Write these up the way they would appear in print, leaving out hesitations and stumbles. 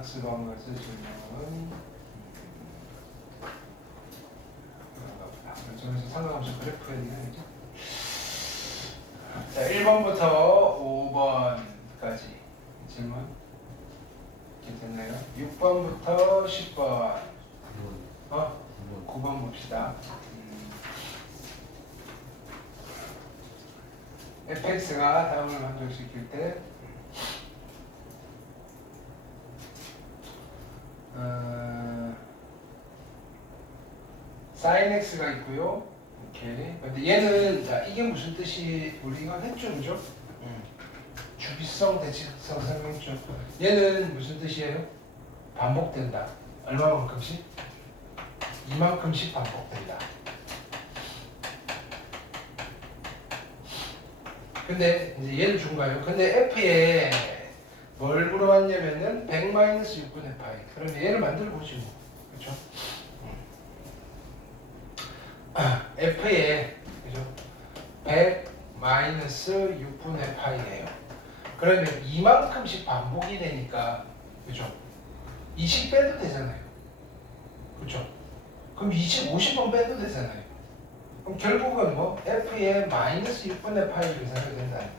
학습한 것을 질문은 점에서 상관없이 그래프 얘기하죠. 자, 1번부터 5번까지 질문 괜찮나요? 6번부터 10번 9번 봅시다. fx가 다음을 만족시킬 때 sin x가 있고요. 오케이. 근데 얘는 자 이게 무슨 뜻이 우리가 했죠, 그죠? 주기성, 대칭성 설명했죠. 얘는 무슨 뜻이에요? 반복된다. 얼마만큼씩? 이만큼씩 반복된다. 근데 이제 얘를 준 거예요. 근데 f에 뭘 물어봤냐면은 100-6분의 파이. 그럼 얘를 만들어 보지 뭐. 그렇죠? f에 그죠? 100-6분의 파이예요. 그러면 이만큼씩 반복이 되니까 그죠? 20 빼도 되잖아요. 그렇죠? 그럼 20, 50번 빼도 되잖아요. 그럼 결국은 뭐 f의 -6분의 파이 계산이 된다는 거예요.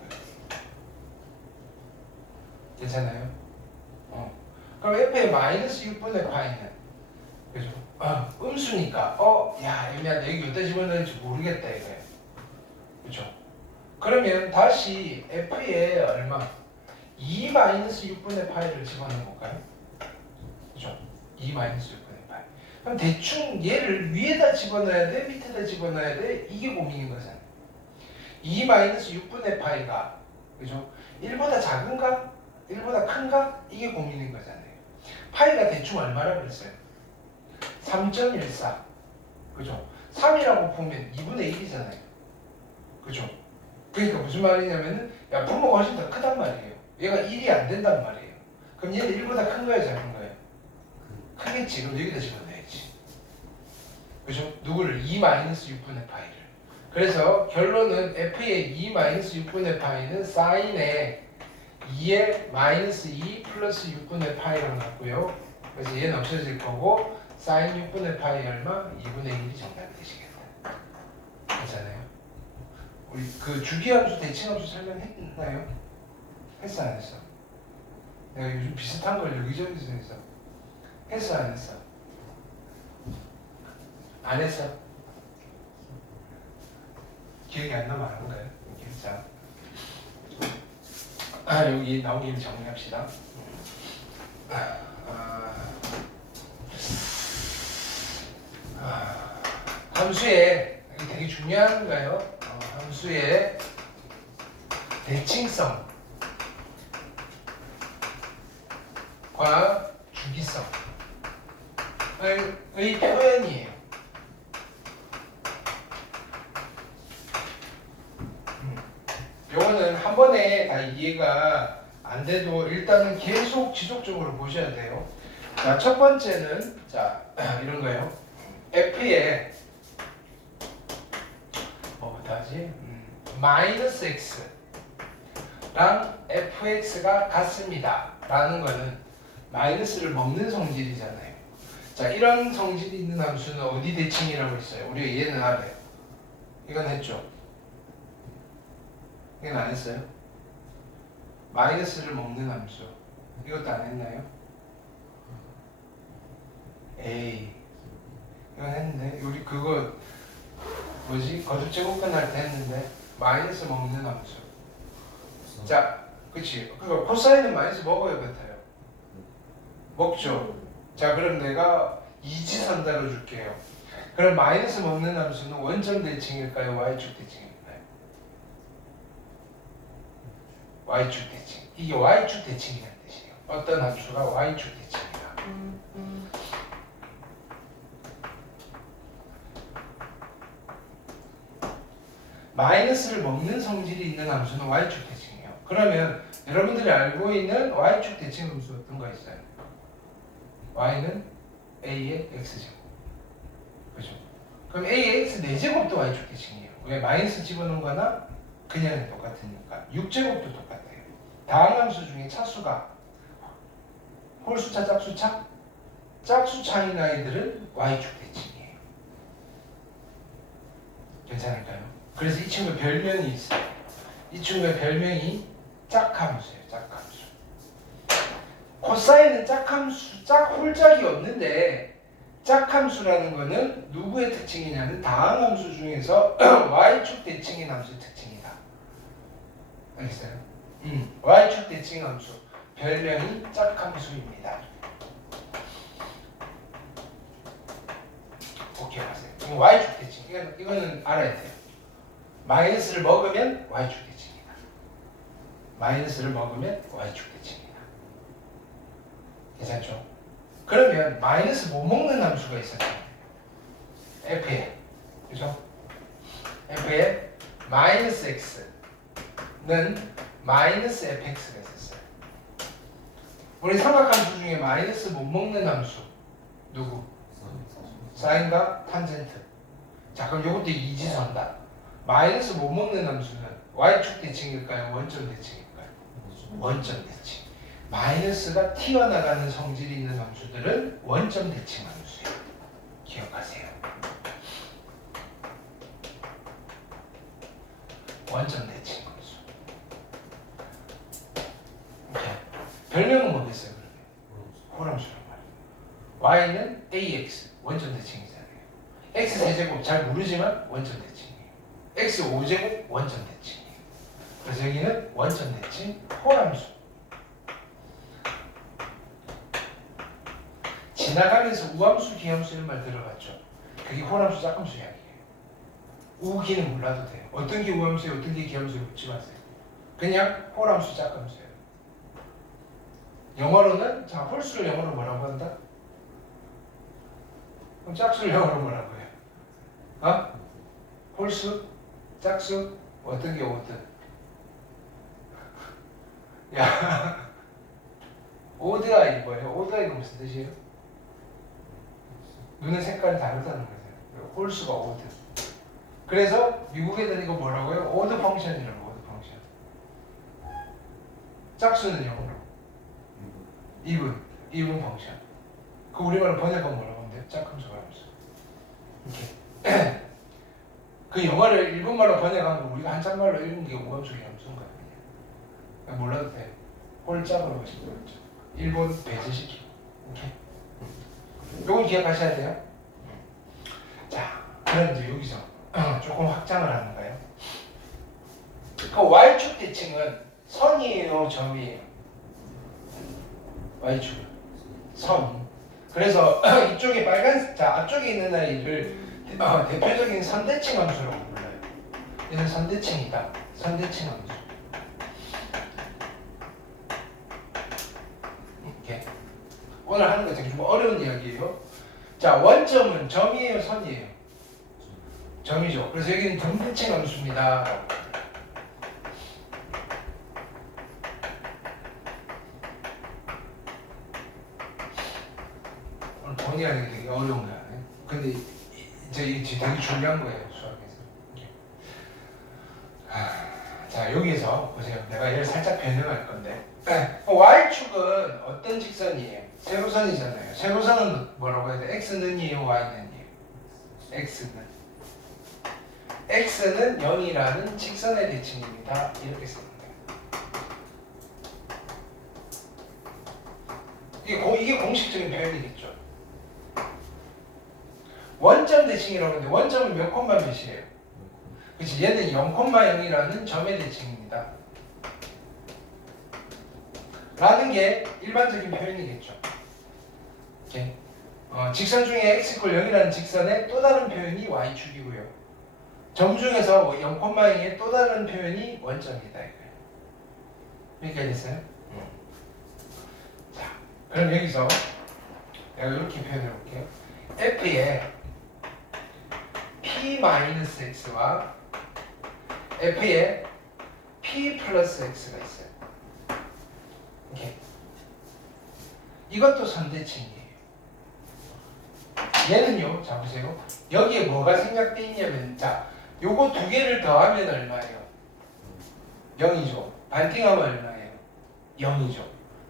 괜찮아요? 그럼 f의 -6분의 파이는 그죠? 음수니까 야 애매하다. 여기 어디다 집어넣을지 모르겠다 이거예요. 그죠? 그러면 다시 f에 얼마? 2-6분의 파이를 집어넣어 볼까요? 그죠? 2-6분의 파이. 그럼 대충 얘를 위에다 집어넣어야 돼? 밑에다 집어넣어야 돼? 이게 고민인 거잖아요. 2-6분의 파이가 그죠? 1보다 작은가? 1보다 큰가? 이게 고민인 거잖아요. 파이가 대충 얼마라 그랬어요? 3.14 그죠? 3이라고 보면 2분의 1이잖아요. 그죠? 그러니까 무슨 말이냐면은 야 분모가 훨씬 더 크단 말이에요. 얘가 1이 안 된단 말이에요. 그럼 얘는 1보다 큰 거예요, 작은 거예요? 크겠지. 그럼 여기다 집어넣어야지. 그죠? 누구를? 2-6분의 파이를. 그래서 결론은 f의 2-6분의 파이는 사인의 2의 -2 플러스 6분의 파이랑 같고요. 그래서 얘는 없어질 거고 사인 6분의 파이 얼마? 2분의 1이 정답이 되시겠다. 괜찮아요? 우리 그 주기함수, 대칭함수 설명했나요? 했어 안 했어? 내가 요즘 비슷한 걸 여기저기서 해서 했어 안 했어? 안 했어? 기억이 안 나면 안 한 거예요? 자, 여기 나온 김에 정리합시다. 함수의 이게 되게 중요한 거예요. 함수의 대칭성과 주기성의 표현이에요. 요거는 한 번에 다 이해가 안 돼도 일단은 계속 지속적으로 보셔야 돼요. 자, 첫 번째는 자 이런 거예요. f의 뭐부터 하지? -x랑 fx가 같습니다. 라는 거는 마이너스를 먹는 성질이잖아요. 자, 이런 성질이 있는 함수는 어디 대칭이라고 했어요? 우리가 얘는 알아요. 이건 했죠. 이건 안 했어요? 마이너스를 먹는 함수. 이것도 안 했나요? 에이. 이건 했는데 우리 그거 뭐지? 거듭 제곱근 할 때 했는데 마이너스 먹는 함수. 자, 그치? 그거 코사인은 마이너스 먹어요, 같아요? 먹죠? 자, 그럼 내가 이지선 다뤄줄게요. 그럼 마이너스 먹는 함수는 원점 대칭일까요? y축 대칭일까요? y축 대칭. 이게 y축 대칭이라는 뜻이에요. 어떤 함수가 y축 대칭이다. 마이너스를 먹는 성질이 있는 함수는 y축 대칭이에요. 그러면 여러분들이 알고 있는 y축 대칭 함수 어떤 거 있어요? y는 a의 x제곱. 그죠? 그럼 a의 x 4제곱도 y축 대칭이에요. 왜? 마이너스 집어넣은 거나 그냥 똑같으니까. 6제곱도 똑같아요. 다항함수 중에 차수가 홀수차, 짝수차? 짝수차인 아이들은 y축 대칭이에요. 괜찮을까요? 그래서 이 친구 별명이 있어요. 이 친구의 별명이 짝함수예요. 짝함수. 코사인은 짝함수, 홀짝이 없는데 짝함수라는 거는 누구의 특징이냐면 다항함수 중에서 y축 대칭인 함수의 특징이다. 알겠어요? y축 대칭 함수 별명이 짝함수입니다. 오케이 하세요. 이거 y축 대칭. 이거는 알아야 돼요. 마이너스를 먹으면 y축 대칭이다. 마이너스를 먹으면 y축 대칭이다. 괜찮죠? 그러면 마이너스 못 먹는 함수가 있었잖아요. f에, 그죠? f에 마이너스 x는 마이너스 fx가 있었어요. 우리 삼각함수 중에 마이너스 못 먹는 함수 누구? 사인과 탄젠트. 자, 그럼 이것도 이지선다. 마이너스 못 먹는 함수는 y축 대칭일까요? 원점 대칭일까요? 원점 대칭. 마이너스가 튀어나가는 성질이 있는 함수들은 원점 대칭 함수예요. 기억하세요. 원점 대칭 함수. 오케이. 별명은 뭐겠어요? 그러면 호람수란 말이에요. y는 ax 원점 대칭이잖아요. x 세제곱 잘 모르지만 원점 대칭이에요. x 5제곱 원점 대칭이에요. 그래서 여기는 원점 대칭 호람수. 지나가면서 우함수, 기함수 이런 말 들어봤죠? 그게 호람수, 짝함수 이야기예요. 우기는 몰라도 돼요. 어떤 게 우함수예요, 어떤 게 기함수예요 묻지 마세요. 그냥 호람수, 짝함수예요. 영어로는 자 홀수를 영어로 뭐라고 한다? 그럼 짝수를 영어로 뭐라고 해요? 어? 홀수, 짝수, 어떤 게 오드? 야, 오드가 이 뭐예요? 오드가 이거 무슨 뜻이에요? 눈의 색깔이 다르다는 거죠. 홀수가 오드. 그래서 미국 애들 이거 뭐라고요? 오드 펑션이라고. 오드 펑션. 짝수는요? 이분 펑션. 그 우리말로 번역하면 뭐라고 하면 돼요? 짝함수가 함수. 이렇게. 그 영어를 일본말로 번역하면 우리가 한자말로 읽은 게 우함수 기함수인 거예요. 그냥 몰라도 돼. 홀짝으로 하시는 거죠. 일본 배제시키고. 이렇게. 요건 기억하셔야 돼요. 자, 그럼 이제 여기서 조금 확장을 하는 거예요. 그 y축 대칭은 선이에요, 점이에요? y축은 선. 그래서 이쪽에 빨간, 자 앞쪽에 있는 아이를 대표적인 선대칭 함수라고 불러요. 얘는 선대칭이다. 선대칭 함수. 이렇게. 오늘 하는 거 되게 좀 어려운 이야기예요. 자, 원점은 점이에요, 선이에요? 점이죠. 그래서 여기는 등대칭 함수입니다. 오늘 본의 아니게 되게 어려운 거야. 근데 이제 이게 되게 중요한 거예요, 수학에서. 자, 여기서 보세요. 내가 얘를 살짝 변형할 건데. y축은 어떤 직선이에요? 세로선이잖아요. 세로선은 뭐라고 해야 돼? x는이에요, y는이에요? x는. x는 0이라는 직선의 대칭입니다. 이렇게 쓰는 거예요. 이게 공식적인 표현이겠죠. 원점 대칭이라고 하는데 원점은 몇 콤마 몇이에요? 그치? 얘는 0,0이라는 점의 대칭입니다. 라는 게 일반적인 표현이겠죠. 이렇게. 직선 중에 x = 0이라는 직선의 또 다른 표현이 y축이고요. 점 중에서 0,2의 또 다른 표현이 원점이다. 이거예요. 여기까지 됐어요? 자, 그럼 여기서 내가 이렇게 표현해 볼게요. f에 p-x와 f에 p 플러스 x가 있어요. 이렇게. 이것도 선대칭이에요. 얘는요, 자 보세요. 여기에 뭐가 생략되어 있냐면, 자, 요거 두 개를 더하면 얼마예요? 0이죠. 반띵하면 얼마예요? 0이죠.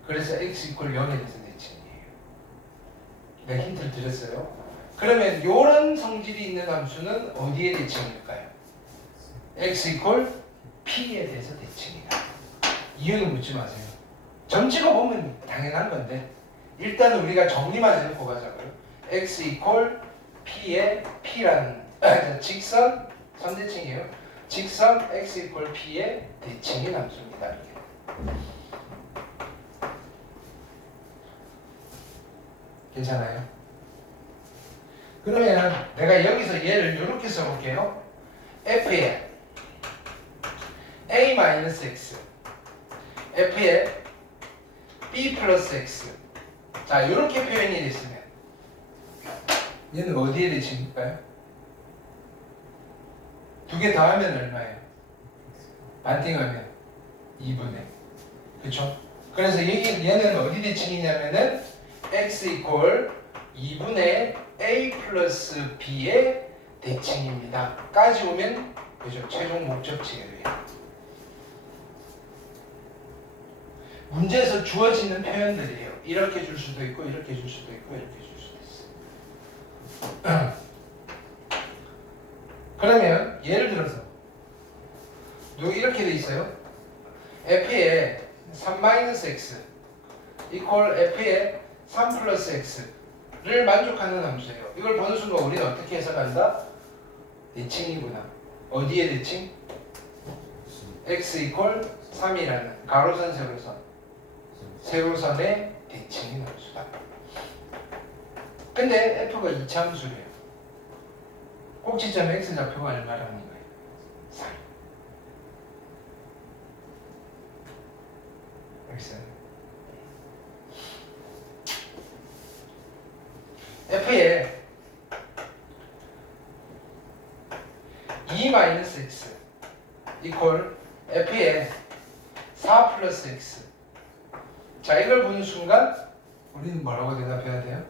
그래서 x = 0에 대해서 대칭. 네, 힌트를 드렸어요. 그러면 이런 성질이 있는 함수는 어디에 대칭일까요? x 이퀄 p에 대해서 대칭이다. 이유는 묻지 마세요. 점 찍어보면 당연한 건데 일단 우리가 정리만 해놓고 가자고요. x 이퀄 p의 p라는 직선 선대칭이에요. 직선 x 이퀄 p의 대칭인 함수입니다. 이게. 괜찮아요? 그러면 내가 여기서 얘를 이렇게 써볼게요. f의 a-x f의 b 플러스 x 자 이렇게 표현이 됐으면 얘는 어디에 대칭일까요? 두 개 더하면 얼마예요? 반띵하면 2분의 그쵸? 그래서 얘는 어디 대칭이냐면은 x 이퀄 2분의 a 플러스 b의 대칭입니다. 까지 오면 그죠? 최종 목적지가 돼요. 문제에서 주어지는 표현들이에요. 이렇게 줄 수도 있고 이렇게 줄 수도 있고 이렇게 줄 수도 있어요. 그러면 예를 들어서 이렇게 돼 있어요. f의 3-x 이퀄 f의 3 플러스 x를 만족하는 함수예요. 이걸 보는 순간 우리는 어떻게 해석한다? 대칭이구나. 어디에 대칭? x 이퀄 3이라는 가로선 세로선 세로선의 대칭인 함수다. 근데 f가 이차함수래요. 꼭지점 x 좌표가 얼마라는 거예요? 3. x f의 2-x 이퀄 f의 4 플러스 x 자 이걸 보는 순간 우리는 뭐라고 대답해야 돼요?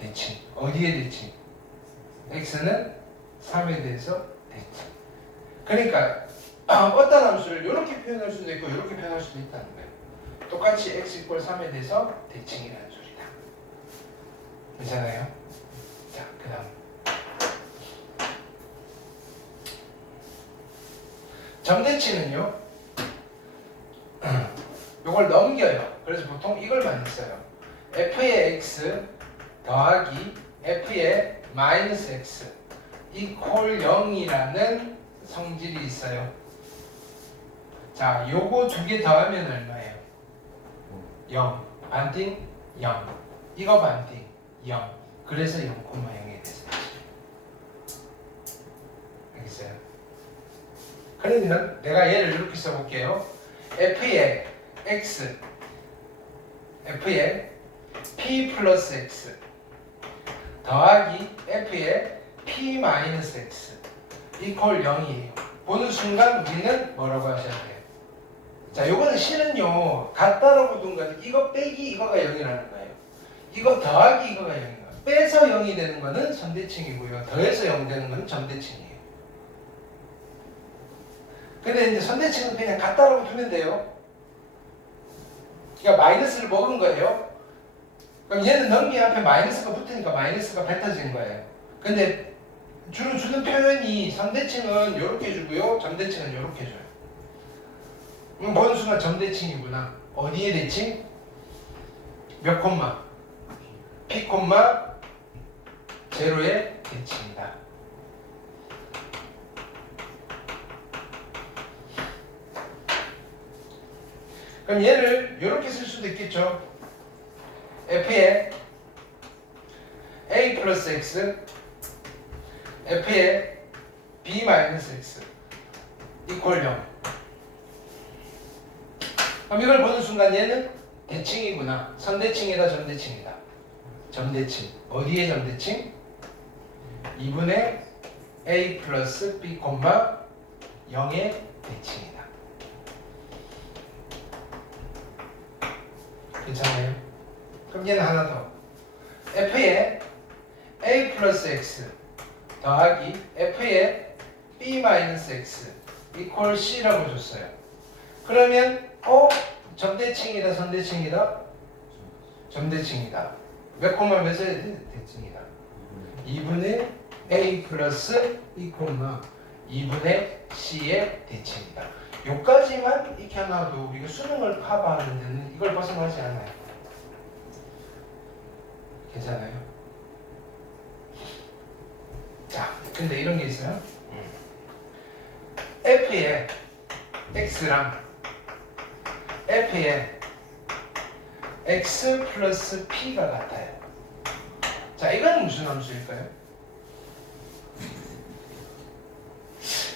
대칭. 어디에 대칭? x는 3에 대해서 대칭. 그러니까 어떤 함수를 이렇게 표현할 수도 있고 이렇게 표현할 수도 있다는 거예요. 똑같이 x 이퀄 3에 대해서 대칭이라는 소리다. 괜찮아요? 자, 그 다음 점대칭은요 요걸 넘겨요. 그래서 보통 이걸 많이 써요. f의 x 더하기 f의 마이너스 x 이퀄 0이라는 성질이 있어요. 자, 요거 두 개 더하면 얼마예요? 0. 반띵 0. 이거 반띵 0. 그래서 0,0에 대해서 알겠어요? 그러면 내가 얘를 이렇게 써볼게요. f의 x f의 p 플러스 x 더하기 f의 p 마이너스 x 이퀄 0이에요. 보는 순간 우리는 뭐라고 하셔야 돼요? 자, 요거는 실은요 같다라고 둔 거지 이거 빼기 이거가 0이라는 거예요. 이거 더하기 이거가 0인 거예요. 빼서 0이 되는 거는 선대칭이고요. 더해서 0 되는 거는 점대칭이에요. 근데 이제 선대칭은 그냥 같다라고 두면 돼요. 그러니까 마이너스를 먹은 거예요. 그럼 얘는 넘기 앞에 마이너스가 붙으니까 마이너스가 뱉어진 거예요. 근데 주로 주는 표현이 선대칭은 이렇게 주고요. 점대칭은 이렇게 줘요. 그럼 보는 순간 점대칭이구나. 어디에 대칭? 몇 콤마? p 콤마 제로의 대칭이다. 그럼 얘를 이렇게 쓸 수도 있겠죠. f의 a 플러스 x f의 b 마이너스 x 이퀄 0. 그럼 이걸 보는 순간 얘는 대칭이구나. 선대칭이다 점대칭이다. 점대칭. 어디에 점대칭? 2분의 a 플러스 b, 0의 대칭이다. 괜찮아요? 그럼 얘는 하나 더. f의 a 플러스 x 더하기 f의 b 마이너스 x 이퀄 c라고 줬어요. 그러면 점대칭이다 선대칭이다? 점대칭이다. 몇 콤마 몇의 대칭이다. 2분의 A 플러스 2 콤마 2분의 C의 대칭이다. 요까지만 익혀놔도 우리가 수능을 커버하는 데는 이걸 벗어나지 않아요. 괜찮아요? 자, 근데 이런 게 있어요. F의 X랑 F의 X 플러스 P가 같아요. 자, 이건 무슨 함수일까요?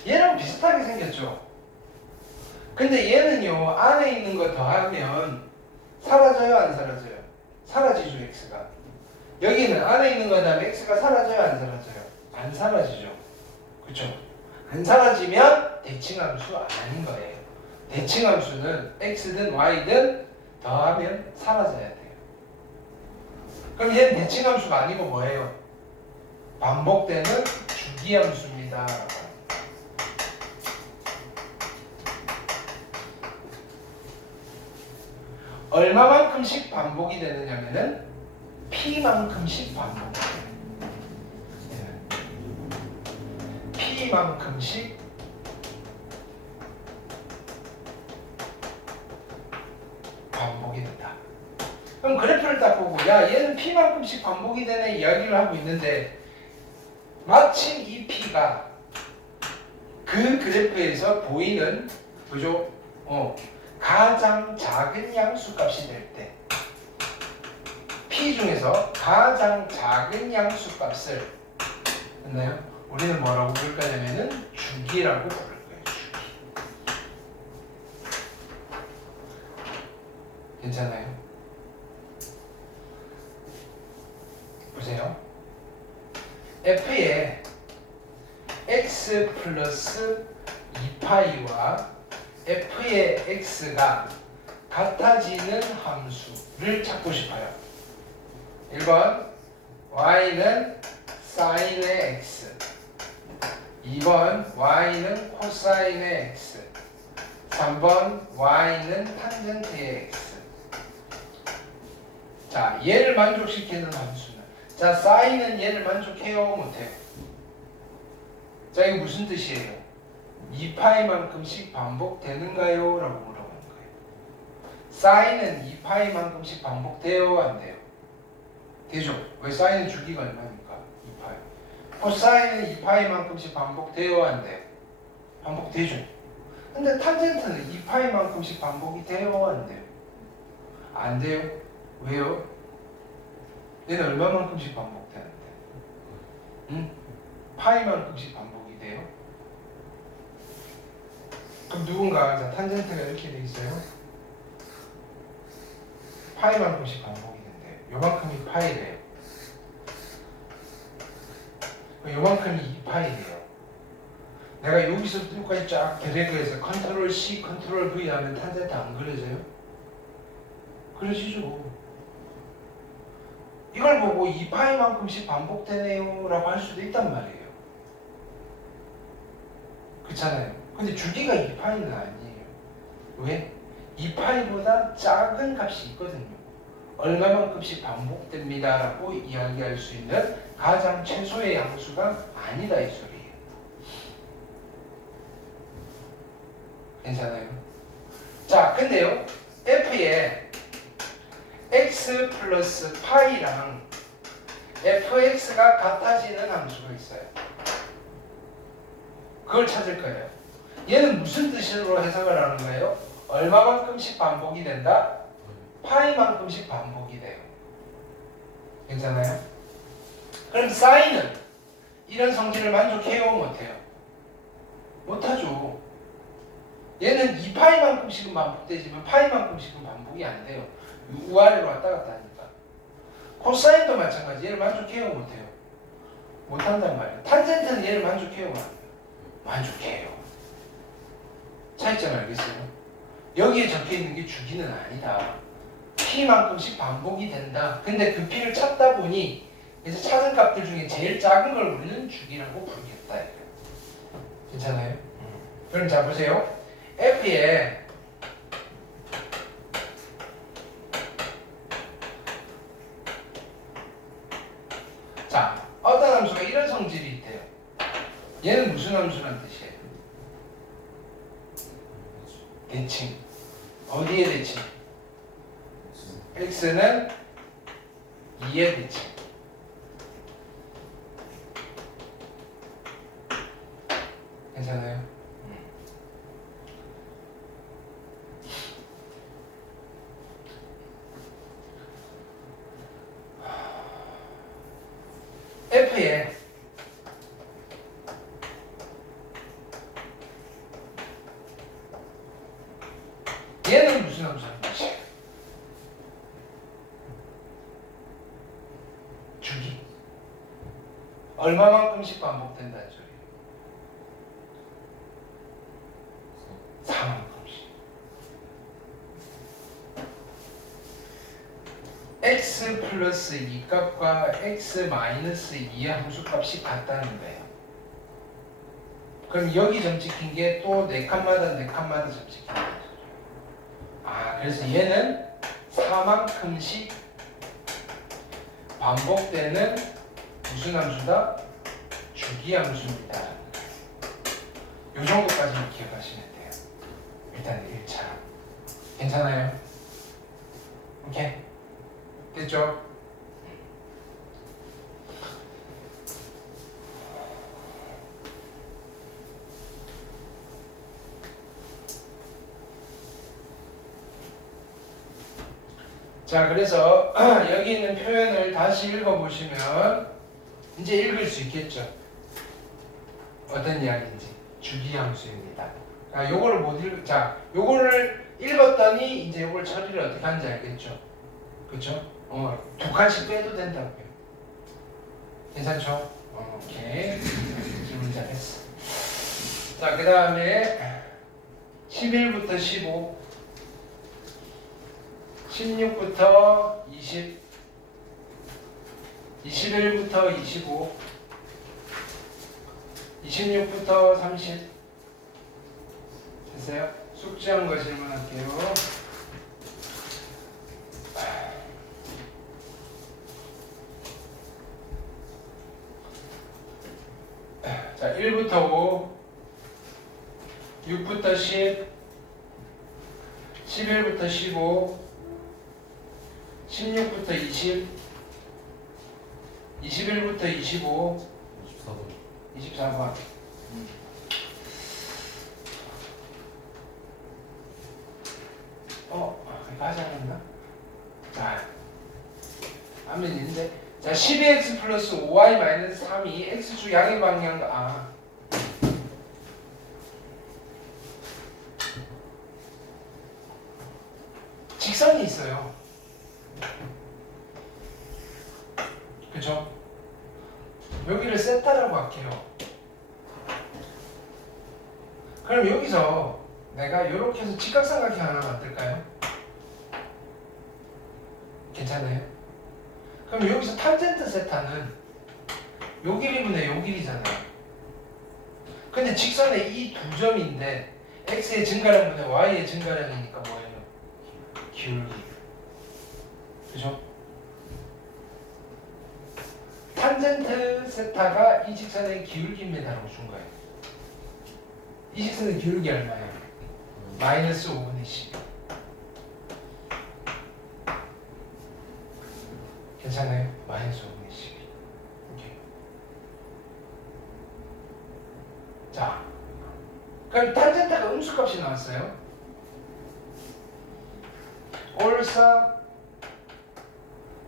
얘랑 비슷하게 생겼죠? 근데 얘는요, 안에 있는 거 더하면 사라져요, 안 사라져요? 사라지죠, X가. 여기는 안에 있는 거 다음에 X가 사라져요, 안 사라져요? 안 사라지죠. 그쵸? 안 사라지면 대칭함수 아닌 거예요. 대칭함수는 X든 Y든 더하면 사라져야 돼요. 그럼 얘는 대칭함수가 아니고 뭐예요? 반복되는 주기함수입니다. 얼마만큼씩 반복이 되느냐면은 P만큼씩 반복이 돼요. P만큼씩 반복이 된다. 그럼 그래프를 딱 보고 야 얘는 P만큼씩 반복이 되네 이야기를 하고 있는데 마침 이 P가 그 그래프에서 보이는 그죠? 가장 작은 양수값이 될 때 P 중에서 가장 작은 양수값을 됐나요? 우리는 뭐라고 부를 거냐면은 주기라고 부를 거예요. 주기. 괜찮아요? 보세요. F의 x 플러스 2파이와 F의 x가 같아지는 함수를 찾고 싶어요. 1번 y는 사인의 x 2번 y는 코사인의 x 3번 y는 탄젠트의 x. 자, 얘를 만족시키는 함수는 자, 사인은 얘를 만족해요? 못해요? 자, 이게 무슨 뜻이에요? 2파이만큼씩 반복되는가요? 라고 물어보는 거예요. 사인은 2파이만큼씩 반복돼요? 안 돼요? 되죠? 왜 사인은 주기가 얼마입니까? 2파이. 코사인은 2파이만큼씩 반복돼요? 안 돼요? 반복되죠? 근데 탄젠트는 2파이만큼씩 반복이 돼요? 안 돼요? 안 돼요? 왜요? 얘는 얼마만큼씩 반복되는데? 응? 파이만큼씩 반복이 돼요? 그럼 누군가 자, 탄젠트가 이렇게 돼 있어요. 파이만큼씩 반복이 된대요. 요만큼이 파이래요. 요만큼이 2파이래요. 내가 여기서부터 여기까지 쫙 드래그해서 컨트롤 C, 컨트롤 V 하면 탄젠트 안 그려져요? 그려지죠. 이걸 보고 2파이만큼씩 반복되네요 라고 할 수도 있단 말이에요. 그렇잖아요. 근데 주기가 2파이는 아니에요. 왜? 2파이보다 작은 값이 있거든요. 얼마만큼씩 반복됩니다 라고 이야기할 수 있는 가장 최소의 양수가 아니다 이 소리예요. 괜찮아요? 자, 근데요 F의 x 플러스 파이랑 fx가 같아지는 함수가 있어요. 그걸 찾을 거예요. 얘는 무슨 뜻으로 해석을 하는 거예요? 얼마만큼씩 반복이 된다? 파이만큼씩 반복이 돼요. 괜찮아요? 그럼 사인은 이런 성질을 만족해요? 못해요? 못하죠. 얘는 2파이만큼씩은 반복되지만 파이만큼씩은 반복이 안 돼요. 우아래로 왔다 갔다 하니까. 코사인도 마찬가지. 얘를 만족해요? 못해요? 못한단 말이에요. 탄젠트는 얘를 만족해요? 만족해요. 차이점 알겠어요? 여기에 적혀있는 게 주기는 아니다. P만큼씩 반복이 된다. 근데 그 P를 찾다 보니 그래서 찾은 값들 중에 제일 작은 걸 우리는 주기라고 부르겠다. 괜찮아요? 그럼 자 보세요. F의 대칭. 어디에 대칭? x는 2의 대칭. 괜찮아요? F에 얘는 무슨 함수라는 것이? 주기. 얼마만큼씩 반복된다는 소리? 4만큼씩. x 플러스 2 값과 x 마이너스 2의 함수값이 같다는 거예요. 그럼 여기 점 찍힌 게 또 4칸마다 4칸마다 점 찍힌 거죠. 아, 그래서 얘는 4만큼씩 반복되는 무슨 함수다? 주기 함수입니다. 요 정도까지만 기억하시면 돼요. 일단 1차. 괜찮아요? 오케이? 됐죠? 자, 그래서 여기 있는 표현을 다시 읽어보시면 이제 읽을 수 있겠죠. 어떤 이야기인지. 주기함수입니다. 자, 요거를 못 읽, 자, 요거를 읽었더니 이제 요걸 처리를 어떻게 하는지 알겠죠. 그쵸? 2칸씩 빼도 된다고요. 괜찮죠? 오케이. 질문 잘했어. 자, 그 다음에 11부터 15, 16부터 20, 21부터 25, 26부터 30 됐어요? 숙제한 거 질문할게요. 자, 1부터 5, 6부터 10, 11부터 15, 16부터 20, 21부터 25, 24번. 이거 하지 않았나? 자, 하면 있는데. 자, 12x 플러스 5y 마이너스 3이 x주 양의 방향, 직선이 있어요. 그죠? 여기를 세타라고 할게요. 그럼 여기서 내가 이렇게 해서 직각삼각형 하나 만들까요? 괜찮아요? 그럼 여기서 탄젠트 세타는 요 길이분의 요 길이잖아요. 근데 직선에 이 두 점인데 x의 증가량분의 y의 증가량이니까 뭐예요? 기울기. 그죠? 탄젠트 세타가 이 직선의 기울기입니다라고 준 거예요. 이 직선의 기울기 얼마예요? 마이너스 5분의 10. 괜찮아요? 마이너스 5분의 10. 오케이. 자, 그럼 탄젠트가 음수값이 나왔어요. 올사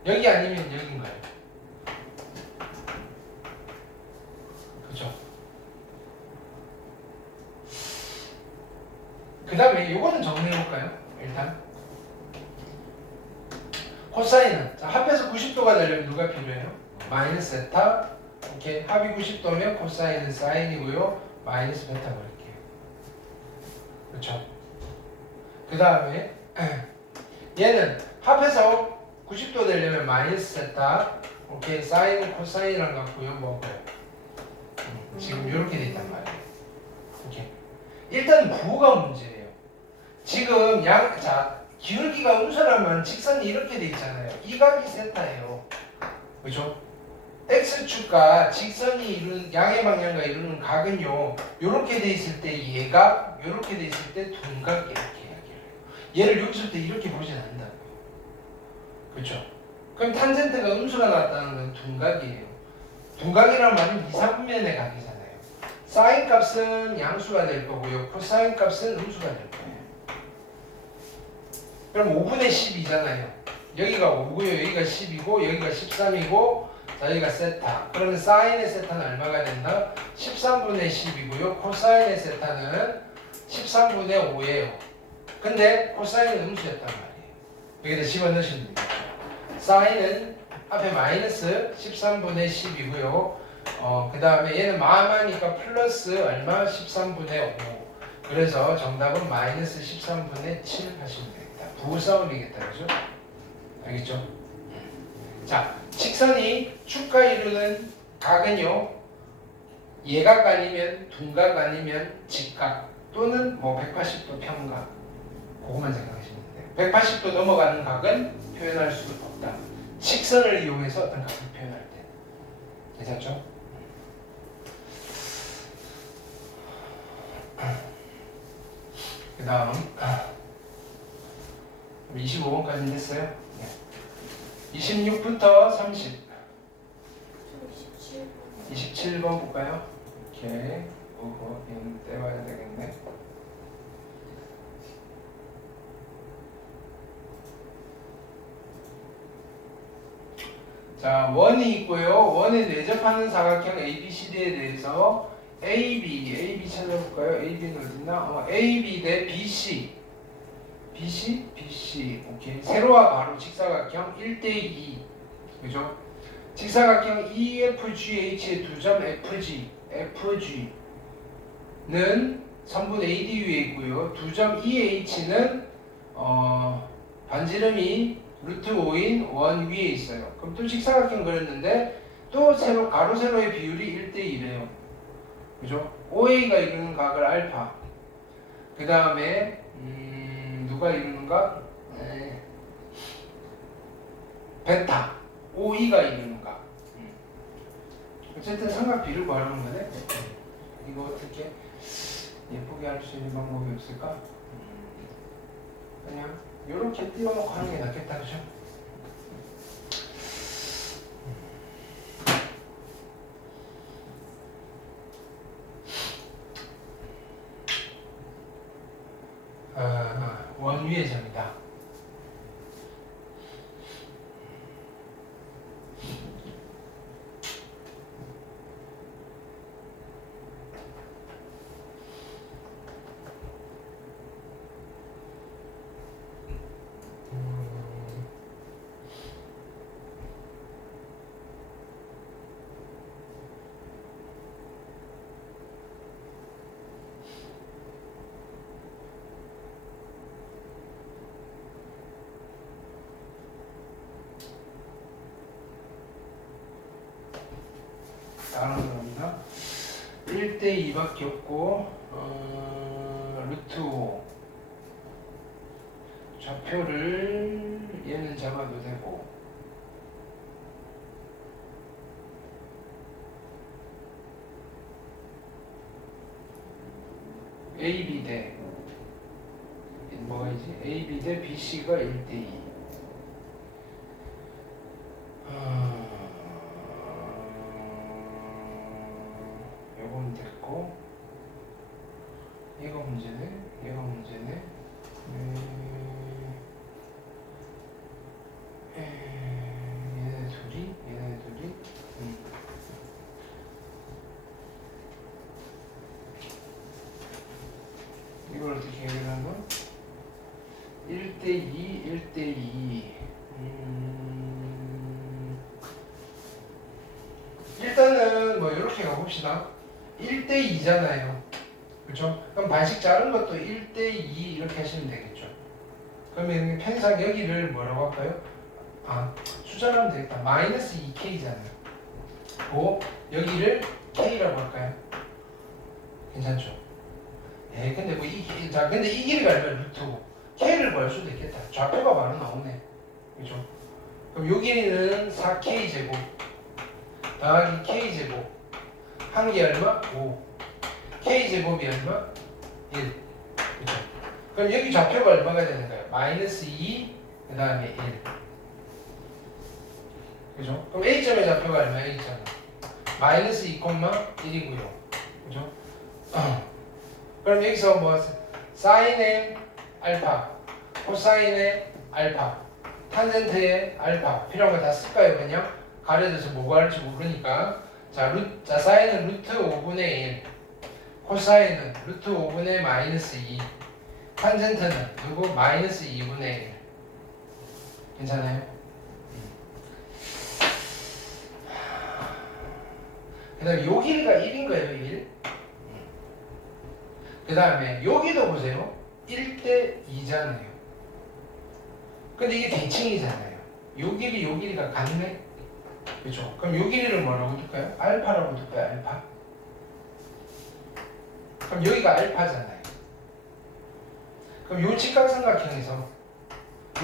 여기 아니면 여기인 거예요. 그죠? 그 다음에 요거는 정리해볼까요? 일단 코사인은, 자, 합해서 90도가 되려면 누가 필요해요? 마이너스 세타. 오케이. 합이 90도면 코사인은 사인이고요. 마이너스 베타 버릴게요. 그렇죠? 그 다음에 얘는 합해서 90도 되려면 마이너스 세타. 오케이. 사인은 코사인이랑 같고요. 뭐고요? 지금 이렇게 돼 있단 말이에요. 오케이. 일단 부호가 문제예요. 지금 자, 기울기가 음수라면 직선이 이렇게 돼 있잖아요. 이 각이 세타예요. 그죠? x축과 직선이 이루는 양의 방향과 이루는 각은요. 요렇게 돼 있을 때 얘가 요렇게 돼 있을 때 둔각 이렇게 이야기를 해요. 얘를 여기서부터 이렇게 보진 않는다고요. 그렇죠? 그럼 탄젠트가 음수가 나왔다는 건 둔각이에요. 둔각이란 말은 이사분면의 각이잖아요. 사인 값은 양수가 될 거고요. 코사인 값은 음수가 될 거예요. 그럼 5분의 12잖아요. 여기가 5고요. 여기가 10이고 여기가 13이고 자 여기가 세타. 그러면 사인의 세타는 얼마가 된다? 13분의 10이고요. 코사인의 세타는 13분의 5예요. 근데 코사인은 음수였단 말이에요. 여기다 집어넣으시면 되겠죠. 사인은 앞에 마이너스 13분의 10이고요. 그 다음에 얘는 마마니까 플러스 얼마? 13분의 5. 그래서 정답은 마이너스 13분의 7 하시면 되겠다. 부호싸움이겠다. 그죠? 알겠죠? 자, 직선이 축과 이루는 각은요. 예각 아니면 둔각 아니면 직각 또는 뭐 180도 평각. 그것만 생각하시면 돼요. 180도 넘어가는 각은 표현할 수 없다. 직선을 이용해서 어떤 각을 표현할 때. 괜찮죠? 그 다음 25번까지 됐어요. 네. 26부터 30 27번 볼까요? 오케이. 얘는 떼봐야 되겠네. 자, 원이 있고요. 원에 내접하는 사각형 ABCD에 대해서 AB 찾아볼까요? AB는 어딨나? AB 대 BC. BC. 오케이. 세로와 가로 직사각형 1대2. 그죠? 직사각형 EFGH의 두 점 FG는 선분 AD 위에 있고요. 두 점 EH는 반지름이 루트 5인 원 위에 있어요. 그럼 또 직사각형 그렸는데 또 세로 가로 세로의 비율이 1대1이에요. 그죠? OA가 이루는 각을 알파. 그 다음에 누가 이루는 각? 베타. OE가 이루는 각. 어쨌든 삼각 비를 구하는 거네. 이거 어떻게 예쁘게 할 수 있는 방법이 없을까? 그냥 이렇게 띄워놓고 하는 게 낫겠다, 그죠? 원위의 점이다. 다른 겁니다. 1대2밖에 없고 루트 5 좌표를 얘는 잡아도 되고 AB 대 뭐가 있지? AB 대 BC가 1대2 요건 됐고 얘가 문제네. 얘네 둘이 이걸 어떻게 해결하면 1대2 일단은 뭐 이렇게 가봅시다. 1대2잖아요. 그렇죠? 그럼 반씩 자른 것도 1대2 이렇게 하시면 되겠죠. 그러면 편상 여기를 뭐라고 할까요? 숫자로 하면 되겠다. 마이너스 2k잖아요. 여기를 k라고 할까요? 괜찮죠? 근데 뭐 근데 이 길이가 얼마나 루트고 k를 구할 수도 있겠다. 좌표가 바로 나오네. 그죠? 그럼 요 길이는 4k 제곱 더하기 K제곱. 한 개 얼마? 5. K제곱이 얼마? 1. 그죠? 그럼 여기 좌표가 얼마가 되는 거예요? 마이너스 2, 그 다음에 1. 그죠? 그럼 A점의 좌표가 얼마예요? A점은? 마이너스 2,1이고요. 그죠? 그럼 여기서 뭐 사인의 알파, 코사인의 알파, 탄젠트의 알파 필요한 거 다 쓸까요? 그냥 가려져서 뭐가 할지 모르니까 자 사인은 루트 5분의 1, 코사인은 루트 5분의 마이너스 2, 탄젠트는 누구? 마이너스 2분의 1. 괜찮아요? 그 다음에 요 길이가 1인 거예요. 1. 그 다음에 여기도 보세요. 1대 2잖아요. 근데 이게 대칭이잖아요. 요 길이 요 길이가 같네. 그렇죠? 그럼 요 길이를 뭐라고 둘까요? 알파라고 둘까요? 알파? 그럼 여기가 알파잖아요. 그럼 요 직각삼각형에서 요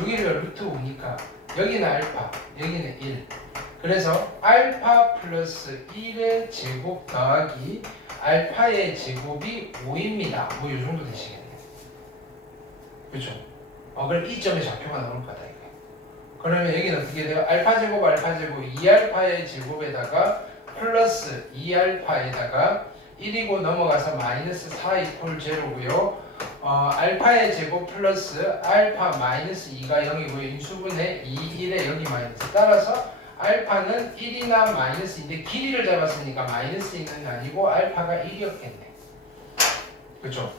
길이가 루트 5니까 여기는 알파, 여기는 1. 그래서 알파 플러스 1의 제곱 더하기 알파의 제곱이 5입니다. 뭐 이 정도 되시겠네. 그렇죠? 그럼 이 점의 좌표가 나올 거다 이거. 그러면 여기는 어떻게 돼요? 알파 제곱 2알파의 제곱에다가 플러스 2알파에다가 1이고 넘어가서 마이너스 4 이퀄 제로고요. 알파의 제곱 플러스 알파 마이너스 2가 0이고요. 인수분해 2, 1에 여기 마이너스. 따라서 알파는 1이나 마이너스인데 길이를 잡았으니까 마이너스 2는 아니고 알파가 1이었겠네. 그렇죠?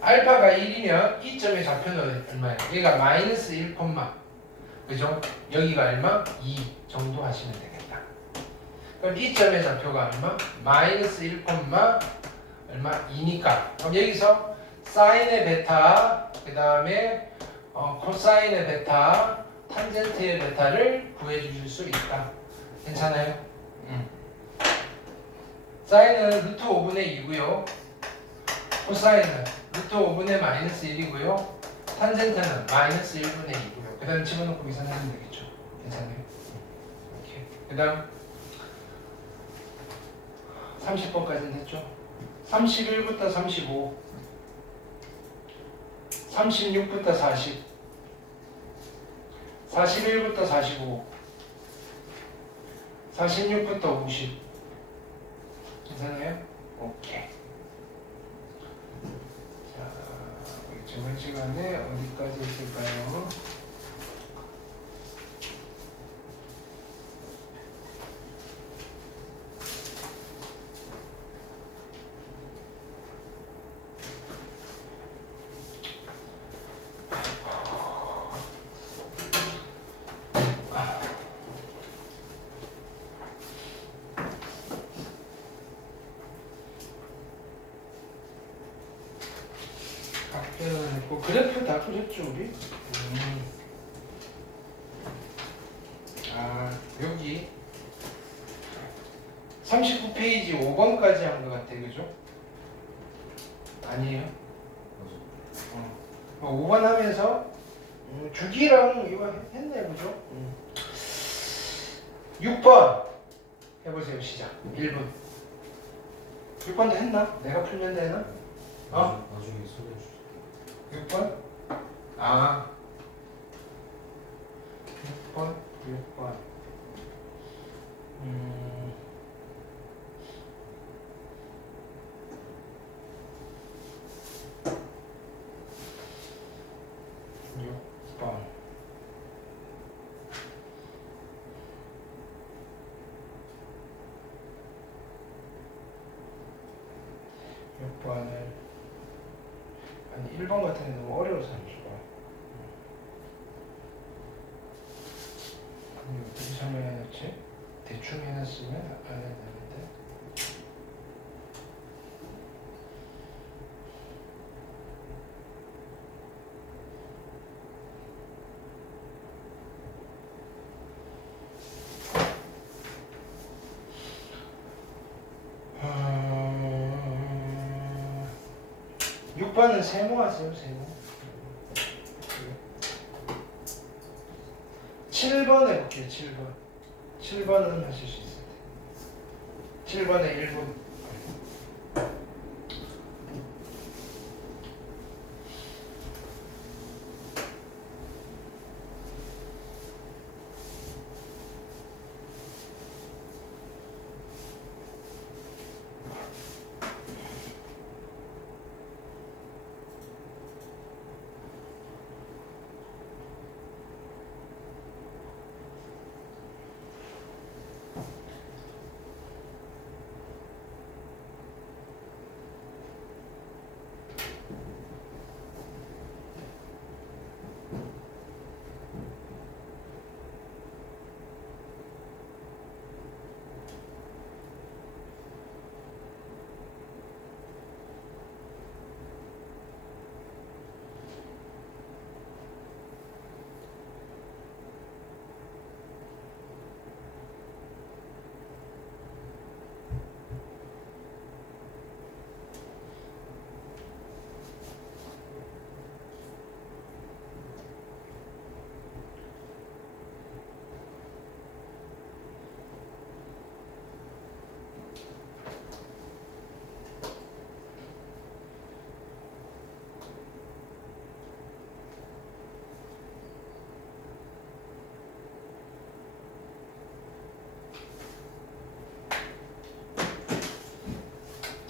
알파가 1이면 이 점의 좌표는 얼마예요? 여기가 마이너스 1, 그죠? 여기가 얼마? 2 정도 하시면 되겠다. 그럼 이 점의 좌표가 얼마? 마이너스 1, 얼마? 2니까. 그럼 여기서 사인의 베타, 그 다음에 코사인의 베타, 탄젠트의 베타를 구해주실 수 있다. 괜찮아요? 사인은 루트 5분의 2고요. 코사인은 루트 5분의 마이너스 1이고요. 탄젠트는 마이너스 1분의 2고요. 그 다음 집어넣고 계산하면 되겠죠. 괜찮아요? 오케이. 그 다음 30번까지는 했죠. 31부터 35, 36부터 40, 41부터 45, 46부터 50. 괜찮아요? 오케이. 자, 저번 시간에 어디까지 했을까요? 그래프 다 그렸죠 우리? 여기 39페이지 5번까지 한 것 같아, 그죠? 아니에요? 5번 하면서 주기랑 이거 했네, 그죠? 6번 해보세요. 시작. 1분. 6번도 했나? 내가 풀면 되나? 나중에 소개해 주세요. 6번? 6번. 몇 번을 아니 1번 같은 게 너무 어려워서 안 좋아. 어떻게 설명해놨지? 대충 해놨으면 안 해야 되는데. 어... 6번은 세모 하세요, 세모. 7번 해볼게요, 7번. 7번은 하실 수 있어요. 7번에 1분.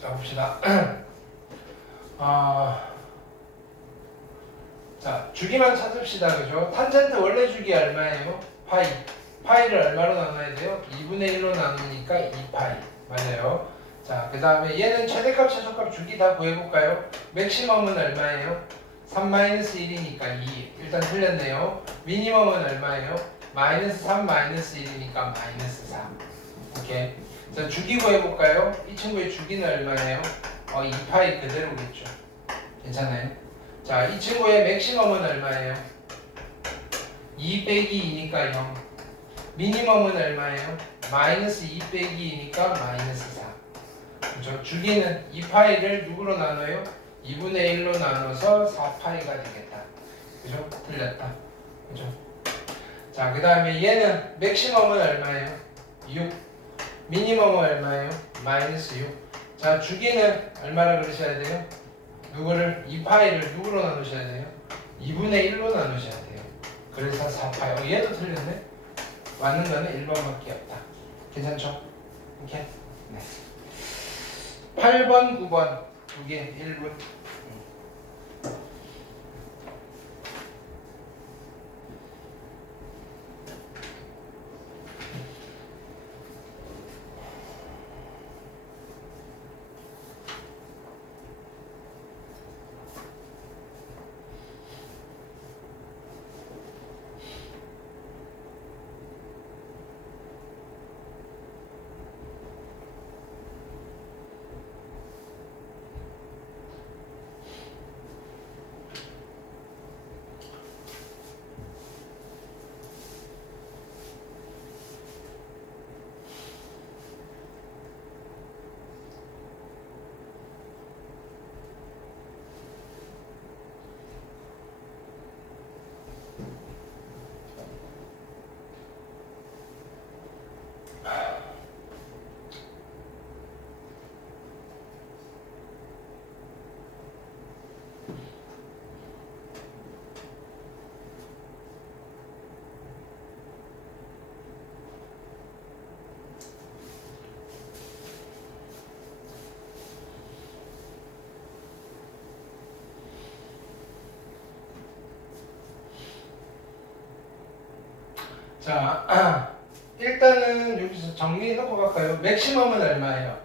자 봅시다. 자 주기만 찾읍시다. 그죠? 탄젠트 원래 주기 얼마예요? 파이. 파이를 얼마로 나눠야 돼요? 2분의 1로 나누니까 2파이. 맞아요. 자 그 다음에 얘는 최대값 최소값 주기 다 구해볼까요? 맥시멈은 얼마예요? 3-1이니까 2. 일단 틀렸네요. 미니멈은 얼마예요? -3 -1이니까 -4. 오케이. 자 주기 구해볼까요? 이 친구의 주기는 얼마예요? 2파이 그대로겠죠. 괜찮아요? 자 이 친구의 맥시멈은 얼마예요? 2 빼기 2니까 0. 미니멈은 얼마예요? -2 빼기 2니까 -4. 그죠? 주기는 2파이를 누구로 나눠요? 2분의 1로 나눠서 4파이가 되겠다. 그죠? 틀렸다. 그죠? 자 그 다음에 얘는 맥시멈은 얼마예요? 6. 미니멈은 얼마예요? -6. 자 주기는 얼마라 그러셔야 돼요? 누구를? 2파이를 누구로 나누셔야 돼요? 2분의 1로 나누셔야 돼요. 그래서 4파이. 얘도 틀렸네? 맞는 거는 1번밖에 없다. 괜찮죠? 오케이? 네. 8번, 9번 두 개 1분. 자 일단은 여기서 정리해놓고 갈까요? 맥시멈은 얼마예요?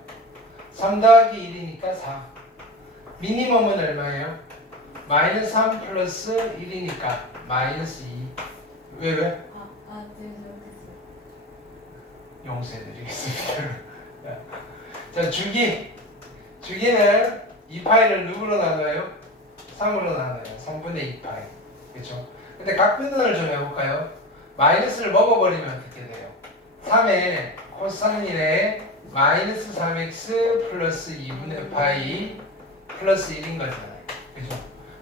3 더하기 1이니까 4. 미니멈은 얼마예요? -3 플러스 1이니까 -2. 왜? 네, 용서해드리겠습니다. 자 주기는 2파이를 누구로 나눠요? 3으로 나눠요. 3분의 2파이. 그렇죠? 근데 각분원을 좀 해볼까요? 마이너스를 먹어버리면 어떻게 돼요? 3의 코사인의 -3x 플러스 2분의 파이 플러스 1인 거잖아요. 그죠?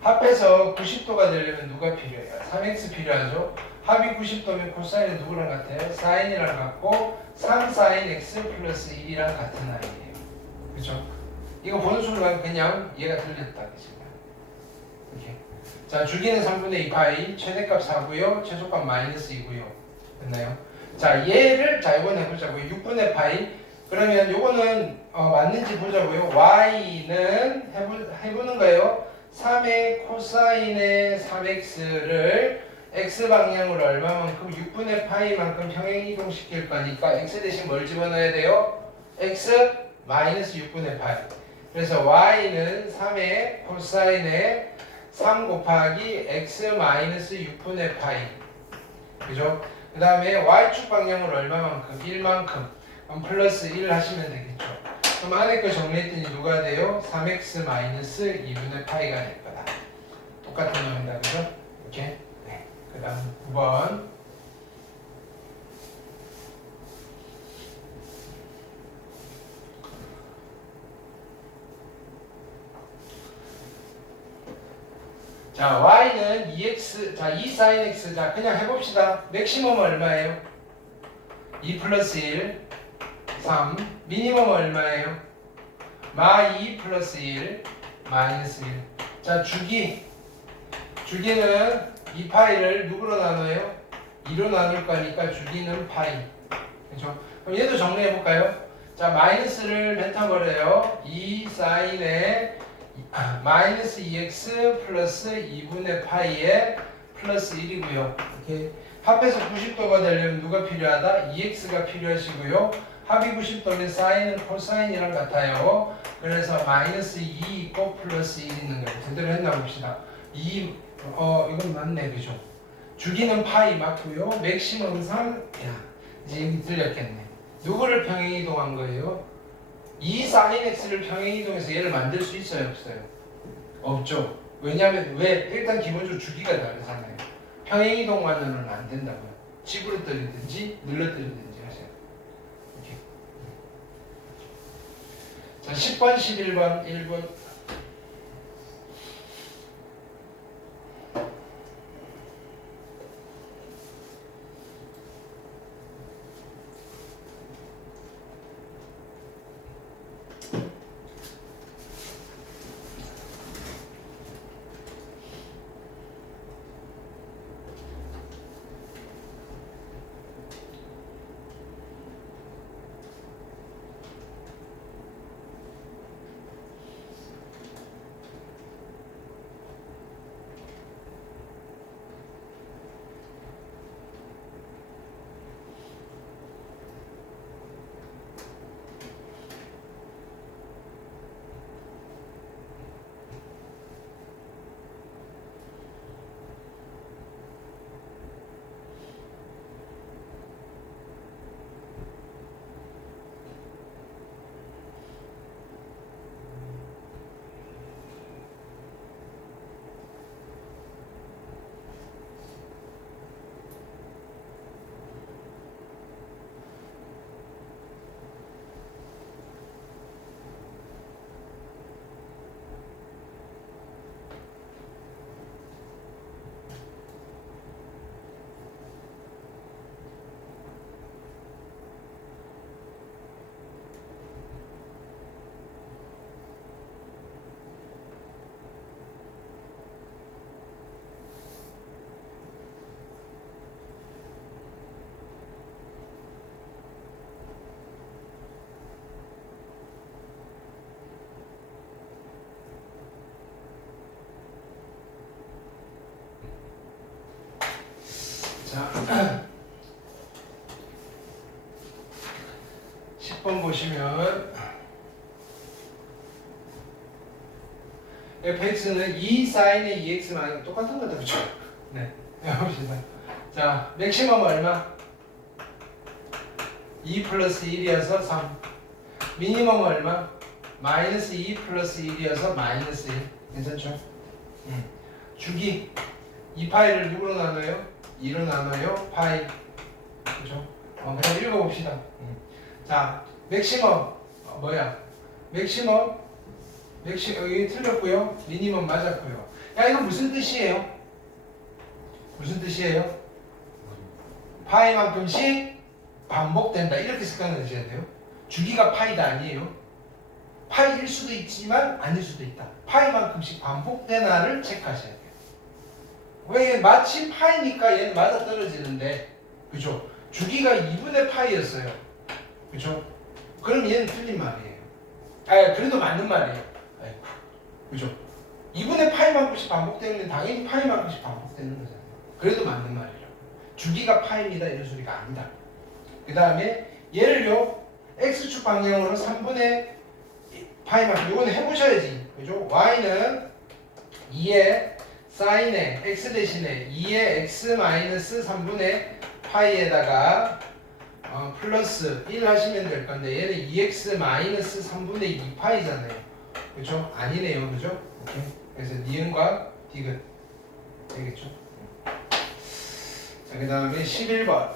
합해서 90도가 되려면 누가 필요해요? 3x 필요하죠. 합이 90도면 코사인은 누구랑 같아요? 사인이랑 같고 3사인 x 플러스 1이랑 같은 아이예요. 그죠? 이거 보는 순간 그냥 얘가 들렸다 그죠? 이렇게. 자, 주기는 3분의 2파이, 최대값 4고요, 최소값 마이너스 2고요. 됐나요? 자, 얘를 자 이번 해보자고요. 6분의 파이. 그러면 요거는 맞는지 보자고요. y는 해보는 거예요. 3의 코사인의 3x를 x 방향으로 얼마만큼 6분의 파이만큼 평행 이동시킬 거니까 x 대신 뭘 집어넣어야 돼요? x 마이너스 6분의 파이. 그래서 y는 3의 코사인의 3 곱하기 x 마이너스 6분의 파이. 그죠? 그 다음에 y축 방향으로 얼마만큼? 1만큼. 그럼 플러스 1 하시면 되겠죠. 그럼 안에 거 정리했더니 누가 돼요? 3x 마이너스 2분의 파이가 될 거다. 똑같은 놈이다. 그죠? 이렇게. 네. 그 다음 9번. 자, y는 2x, 자, 2 sin x, 자, 그냥 해봅시다. 맥시멈 얼마예요? 2 플러스 1, 3. 미니멈 얼마예요? 마 2 플러스 1, 마이너스 1. 자, 주기는 2파이를 누구로 나눠요? 2로 나눌 거니까 주기는 파이. 그죠? 그럼 얘도 정리해볼까요? 자, 마이너스를 뱉어버려요. 2 사인에 마이너스 2x 플러스 2분의 파이에 플러스 1이고요. 이렇게 합해서 90도가 되려면 누가 필요하다? 2x가 필요하시고요. 합이 90도면 사인은 코사인이랑 같아요. 그래서 마이너스 2 있고 플러스 1 있는 거예요. 제대로 했나 봅시다. 이건 맞네, 그죠? 주기는 파이 맞고요. 맥시멈 3, 이제 여기 들렸겠네. 누구를 평행 이동한 거예요? 2 sin x를 평행 이동해서 얘를 만들 수 있어요, 없어요? 없죠. 왜냐하면 일단 기본적으로 주기가 다르잖아요. 평행 이동만으로는 안 된다고요. 집으로 떨리든지 눌러떨리든지 하세요. 이렇게. 자, 10번, 11번, 1번. 자, 10번 보시면 fx는 2 sin의 2x만 똑같은 거다, 그쵸? 네, 해봅시다. 자, 맥시멈 얼마? 2 플러스 1이어서 3. 미니멈 얼마? 마이너스 2 플러스 1이어서 마이너스 1. 괜찮죠? 주기 2파이를 누구로 나눠요? 2로 나눠요. 파이. 그죠? 그냥 읽어봅시다. 자, 맥시멈 뭐야? 맥시멈 여기 틀렸고요. 미니멈 맞았고요. 야, 이거 무슨 뜻이에요? 무슨 뜻이에요? 파이만큼씩 반복된다. 이렇게 습관하셔야 돼요. 주기가 파이다 아니에요. 파이일 수도 있지만 아닐 수도 있다. 파이만큼씩 반복되나를 체크하셔야 돼요. 왜 마치 파이니까 얘는 맞아떨어지는데, 그죠? 주기가 2분의 파이였어요. 그죠? 그럼 얘는 틀린 말이에요. 그래도 맞는 말이에요. 아이고, 그죠? 2분의 파이만큼씩 반복되면 당연히 파이만큼씩 반복되는 거잖아요. 그래도 맞는 말이에요. 주기가 파입니다 이런 소리가 아니다. 그 다음에 얘를요 x축 방향으로 3분의 파이만큼 이거는 해보셔야지. 그죠? y는 2의 사인의 x 대신에 2의 x 마이너스 3분의 파이에다가 플러스 1 하시면 될 건데 얘는 2x 마이너스 3분의 2 파이잖아요. 그죠? 아니네요. 그죠? 오케이. 그래서 니은과 디귿 되겠죠? 자, 그 다음에 11번.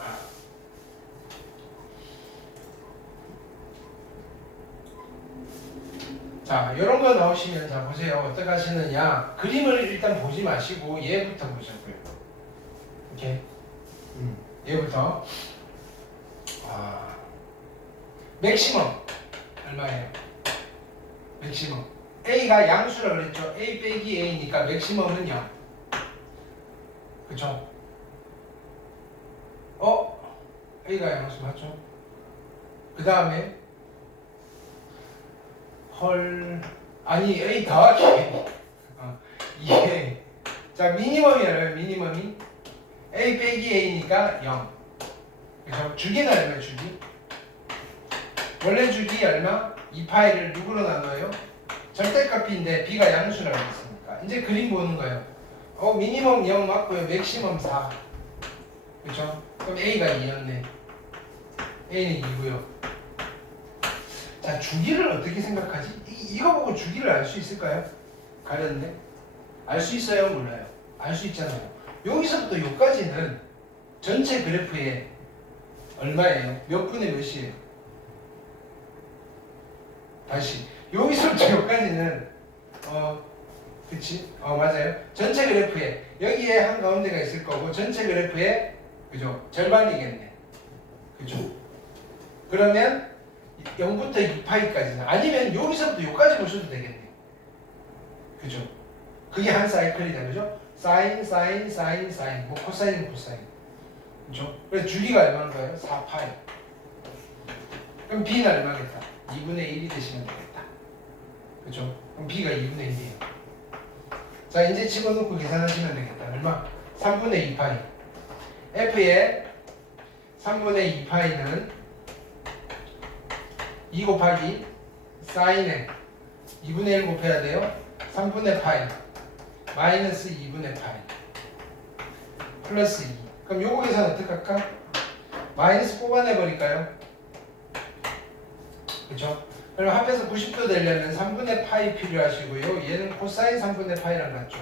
자, 이런 거 나오시면, 자, 보세요. 어떻게 하시느냐. 그림을 일단 보지 마시고, 얘부터 보자고요. 오케이. 얘부터. 맥시멈. 얼마예요? 맥시멈. A가 양수라 그랬죠? A 빼기 A니까 맥시멈은 0. 그쵸? A가 양수 맞죠? 그 다음에 아니 A 더하기 A 자 미니멈이 얼마예요? 미니멈이 A 빼기 A니까 0. 그죠? 주기는 얼마예요? 주기? 원래 주기 얼마? 2파이를 누구로 나눠요? 절대값인데 B가 양수라고 했으니까 이제 그림 보는 거예요. 미니멈 0 맞고요. 맥시멈 4. 그죠? 그럼 A가 2였네. A는 2고요. 자, 주기를 어떻게 생각하지? 이거 보고 주기를 알 수 있을까요? 가렸네. 알 수 있어요? 몰라요? 알 수 있잖아요. 여기서부터 여기까지는 전체 그래프에 얼마예요? 몇 분의 몇이에요? 다시 여기서부터 여기까지는 그치? 맞아요. 전체 그래프에 여기에 한 가운데가 있을 거고 전체 그래프에 그죠? 절반이겠네. 그죠? 그러면 0부터 2파이까지는 아니면 여기서부터 여기까지 보셔도 되겠네. 그죠? 그게 한 사이클이다. 그죠? 사인, 사인, 사인, 사인. 뭐 코사인, 코사인. 그죠? 그래서 주기가 얼마인 거예요? 4파이. 그럼 B는 얼마겠다? 2분의 1이 되시면 되겠다. 그죠? 그럼 B가 2분의 1이에요. 자, 이제 집어넣고 계산하시면 되겠다. 얼마? 3분의 2파이. F의 3분의 2파이는 2 곱하기 사인에 2분의 1 곱해야 돼요. 3분의 파이 마이너스 2분의 파이 플러스 2. 그럼 요거 계산 어떻게 할까? 마이너스 뽑아내 버릴까요? 그쵸? 그럼 합해서 90도 되려면 3분의 파이 필요하시고요. 얘는 코사인 3분의 파이랑 같죠?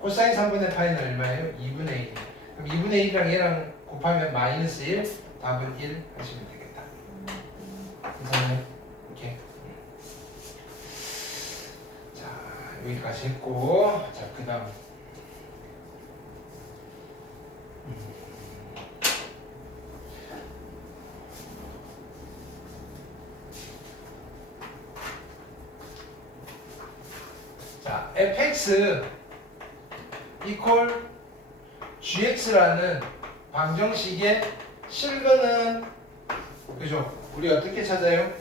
코사인 3분의 파이는 얼마예요? 2분의 1. 그럼 2분의 1이랑 얘랑 곱하면 마이너스 1, 답은 1 하시면 되겠다. 괜찮아요? 오케이. 자, 여기까지 했고, 자, 그 다음. 자, fx 이퀄 gx라는 방정식의 실근은 그죠? 우리 어떻게 찾아요?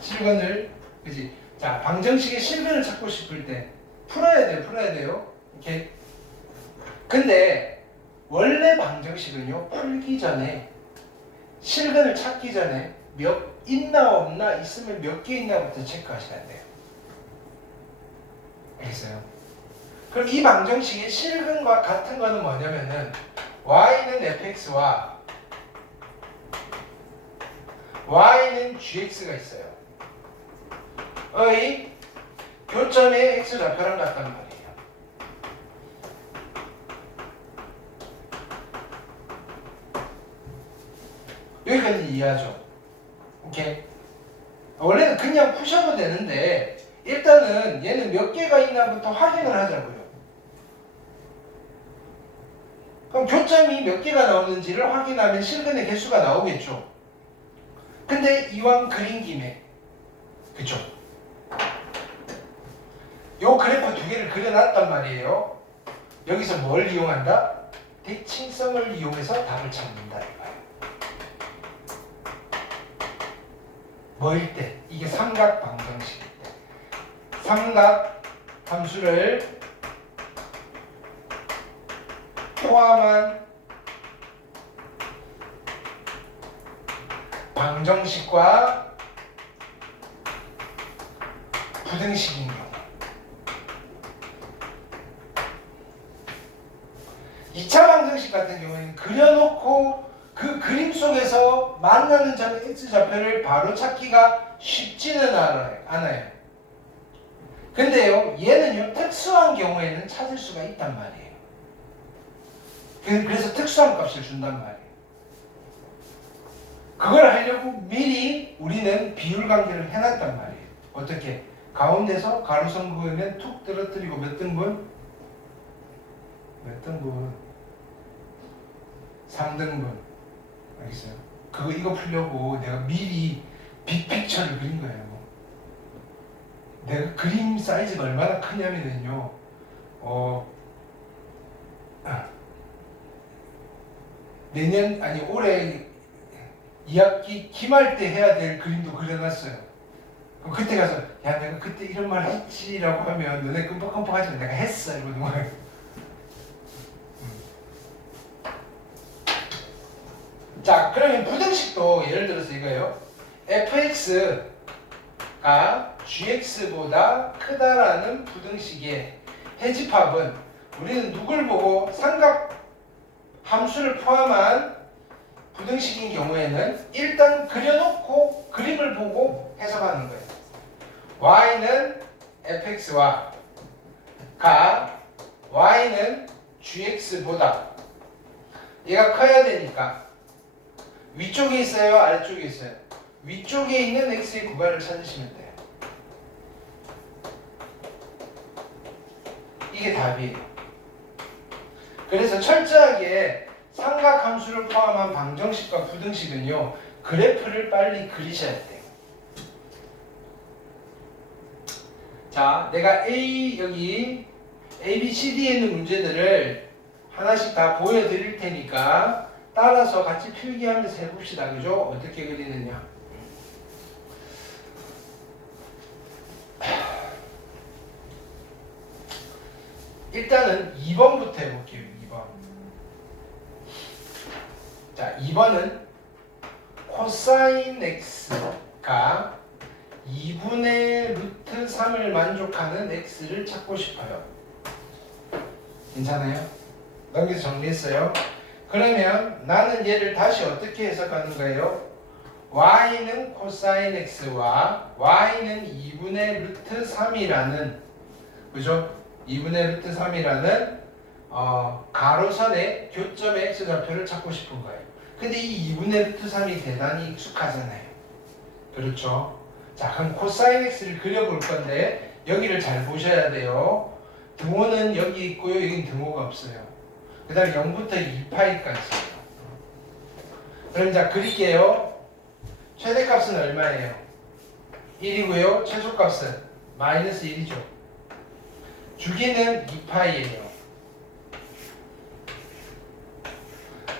실근을 그지? 자, 방정식의 실근을 찾고 싶을 때 풀어야 돼요. 오케이. 근데 원래 방정식은요 풀기 전에 실근을 찾기 전에 몇 있나 없나 있으면 몇 개 있나부터 체크하셔야 돼요. 알겠어요? 그럼 이 방정식의 실근과 같은 거는 뭐냐면은 y는 fx와 y는 gx가 있어요. 의 교점의 x좌표랑 같단 말이에요. 여기까지 이해하죠? 오케이? 원래는 그냥 푸셔도 되는데 일단은 얘는 몇 개가 있나부터 확인을 하자고요. 그럼 교점이 몇 개가 나오는지를 확인하면 실근의 개수가 나오겠죠. 근데 이왕 그린 김에, 그쵸? 요 그래프 두 개를 그려놨단 말이에요. 여기서 뭘 이용한다? 대칭성을 이용해서 답을 찾는다 이거예요. 뭐일 때? 이게 삼각 방정식일 때. 삼각 함수를 포함한 방정식과 부등식인 경우. 2차 방정식 같은 경우에는 그려놓고 그 그림 속에서 만나는 점 x좌표를 바로 찾기가 쉽지는 않아요. 근데요, 얘는요, 특수한 경우에는 찾을 수가 있단 말이에요. 그래서 특수한 값을 준단 말이에요. 그걸 하려고 미리 우리는 비율 관계를 해놨단 말이에요. 어떻게? 가운데서 가로선 그으면 툭 떨어뜨리고 몇 등분? 몇 등분? 3등분. 알겠어요? 이거 풀려고 내가 미리 빅픽처를 그린 거예요. 내가 그림 사이즈가 얼마나 크냐면요. 내년, 아니, 올해 2학기 기말 때 해야 될 그림도 그려놨어요. 그럼 그때 가서, 야, 내가 그때 이런 말 했지라고 하면 너네 끔뻑끔뻑하지만 내가 했어. 이러는 거예요. 자, 그러면 부등식도 예를 들어서 이거예요. fx가 gx보다 크다라는 부등식의 해집합은 우리는 누굴 보고 삼각 함수를 포함한 부등식인 경우에는 일단 그려놓고 그림을 보고 해석하는 거예요. y는 fx와 y는 gx보다 얘가 커야 되니까 위쪽에 있어요? 아래쪽에 있어요? 위쪽에 있는 x의 구간을 찾으시면 돼요. 이게 답이에요. 그래서 철저하게 삼각함수를 포함한 방정식과 부등식은요, 그래프를 빨리 그리셔야 돼요. 자, 내가 여기 A, B, C, D에 있는 문제들을 하나씩 다 보여드릴 테니까 따라서 같이 필기하면서 해봅시다. 그죠? 어떻게 그리느냐. 일단은 2번부터 해볼게요. 2번. 자, 2번은 코사인 x가 2분의 루트 3을 만족하는 x를 찾고 싶어요. 괜찮아요? 넘겨서 정리했어요. 그러면 나는 얘를 다시 어떻게 해석하는 거예요? y는 코사인 x와 y는 2분의 루트 3이라는, 그죠? 2분의 루트 3이라는 가로선의 교점의 x좌표를 찾고 싶은 거예요. 근데 이 2분의 루트 3이 대단히 익숙하잖아요. 그렇죠? 자, 그럼 코사인 x를 그려볼 건데 여기를 잘 보셔야 돼요. 등호는 여기 있고요. 여기는 등호가 없어요. 그 다음에 0부터 2파이까지. 그럼 자, 그릴게요. 최대값은 얼마예요? 1이고요. 최소값은 마이너스 1이죠. 주기는 2파이예요.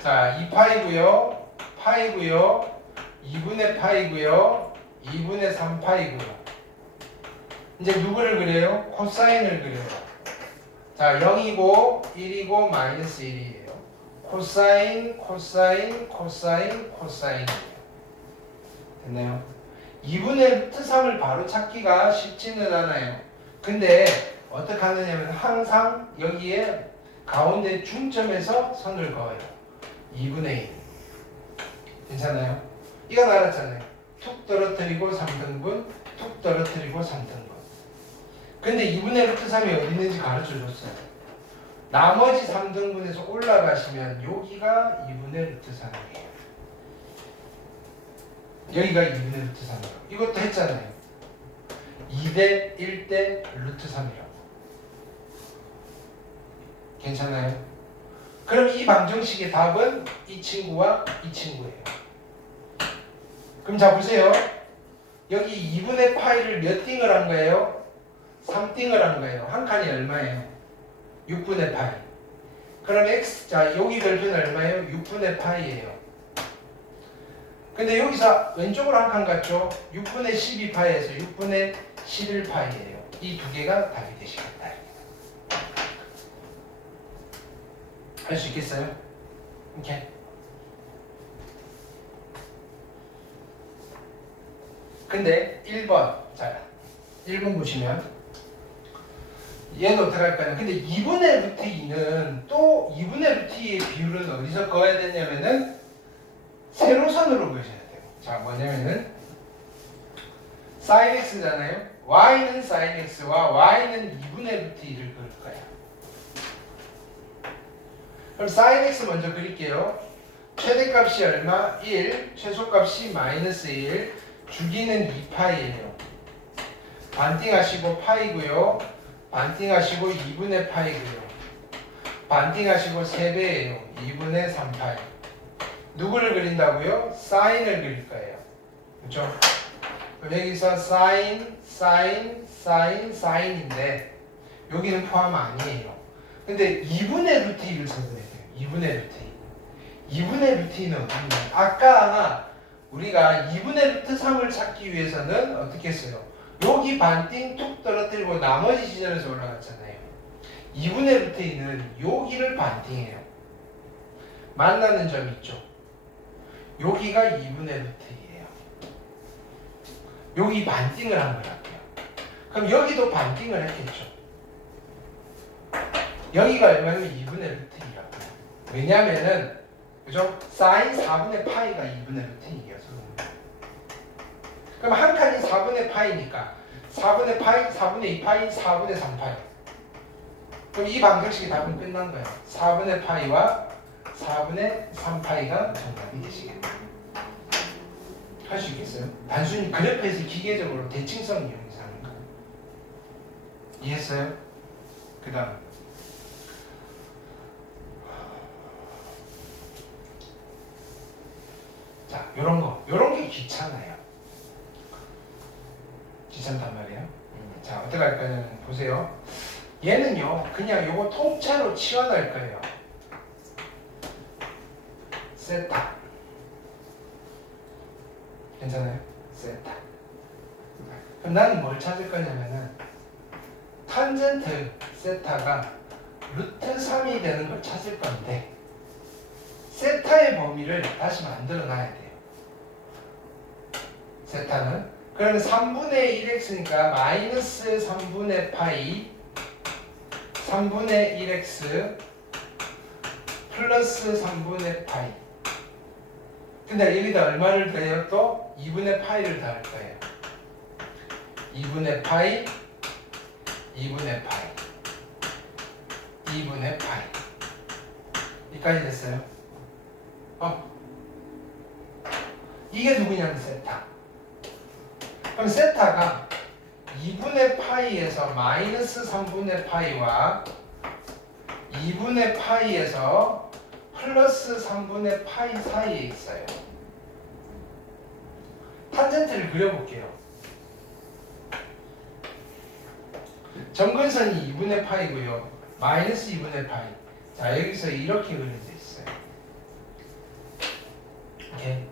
자, 2파이고요. 파이고요. 2분의 파이고요. 2분의 3파이고요. 이제 누구를 그려요? 코사인을 그려요. 자, 0이고 1이고 마이너스 1이에요. 코사인, 코사인, 코사인, 코사인이에요. 됐나요? 2분의 루트 3을 바로 찾기가 쉽지는 않아요. 근데 어떻게 하느냐면 항상 여기에 가운데 중점에서 선을 그어요. 2분의 1. 괜찮아요? 이건 알았잖아요. 툭 떨어뜨리고 3등분, 툭 떨어뜨리고 3등분. 근데 2분의 루트 3이 어디 있는지 가르쳐 줬어요. 나머지 3등분에서 올라가시면 여기가 2분의 루트 3이에요. 여기가 2분의 루트 3이에요. 이것도 했잖아요. 2대 1대 루트 3이라고. 괜찮아요? 그럼 이 방정식의 답은 이 친구와 이 친구예요. 그럼 자 보세요. 여기 2분의 파이를 몇 띵을 한 거예요? 3띵을 한 거예요. 한 칸이 얼마예요? 6분의 파이. 그럼 x, 자 여기 별표는 얼마예요? 6분의 파이예요. 근데 여기서 왼쪽으로 한 칸 갔죠? 6분의 12파이에서 6분의 11파이예요. 이 두 개가 답이 되시겠다. 할 수 있겠어요? 오케이. 근데 1번, 자 1번 보시면 얘는 어떻게 할까요? 근데 2분의 루트 2는 또 2분의 루트 2의 비율은 어디서 그어야 되냐면은 세로선으로 그으셔야 돼요. 자 뭐냐면은 sin x잖아요. y는 sin x와 y는 2분의 루트 2를 그을 거예요. 그럼 sin x 먼저 그릴게요. 최대값이 얼마? 1, 최소값이 마이너스 1, 주기는 2파이예요. 반띵하시고 파이고요. 반띵하시고 2분의 파이고요. 반띵하시고 3배예요. 2분의 3파이. 누구를 그린다고요? 사인을 그릴 거예요. 그렇죠? 그럼 여기서 사인, 사인, 사인, 사인인데 여기는 포함 아니에요. 근데 2분의 루트 2를 써야 돼요. 2분의 루트 2. 2분의 루트 2는 어디냐? 아까 우리가 2분의 루트 3을 찾기 위해서는 어떻게 했어요? 여기 반띵 툭 떨어뜨리고 나머지 지점에서 올라갔잖아요. 2분의 루트 2는 여기를 반띵해요. 만나는 점 있죠? 여기가 2분의 루트 2예요. 여기 반띵을 한 거랄게요. 그럼 여기도 반띵을 했겠죠? 여기가 얼마냐면 2분의 루트 2라고요. 왜냐면은 그죠? 사인 4분의 파이가 2분의 루트 2여서 그럼 한 칸이 4분의 파이니까 4분의 파이, 4분의 2파이, 4분의 3파이. 그럼 이 방정식의 답은 끝난 거예요. 4분의 파이와 4분의 3파이가 정답이 되시겠다. 할 수 있겠어요? 단순히 그래프에서 기계적으로 대칭성 이용해서 하는 거. 이해했어요? 그 다음 자, 요런 게 귀찮아요. 귀찮단 말이에요. 자, 어떻게 할 거냐면 보세요. 얘는요, 그냥 요거 통째로 치워낼 거예요. 세타. 괜찮아요? 세타. 그럼 나는 뭘 찾을 거냐면은 탄젠트 세타가 루트 3이 되는 걸 찾을 건데 세타의 범위를 다시 만들어 놔야 돼요. 세타는 그러면 3분의 1x니까 마이너스 3분의 파이 3분의 1x 플러스 3분의 파이. 근데 여기다 얼마를 더해요? 또 2분의 파이를 더할 거예요. 2분의 파이 2분의 파이 2분의 파이 여기까지 됐어요? 이게 누구냐면 세타. 그럼 세타가 2분의 파이에서 마이너스 3분의 파이와 2분의 파이에서 플러스 3분의 파이 사이에 있어요. 탄젠트를 그려볼게요. 점근선이 2분의 파이고요. 마이너스 2분의 파이. 자, 여기서 이렇게 그려져 있어요. 오케이.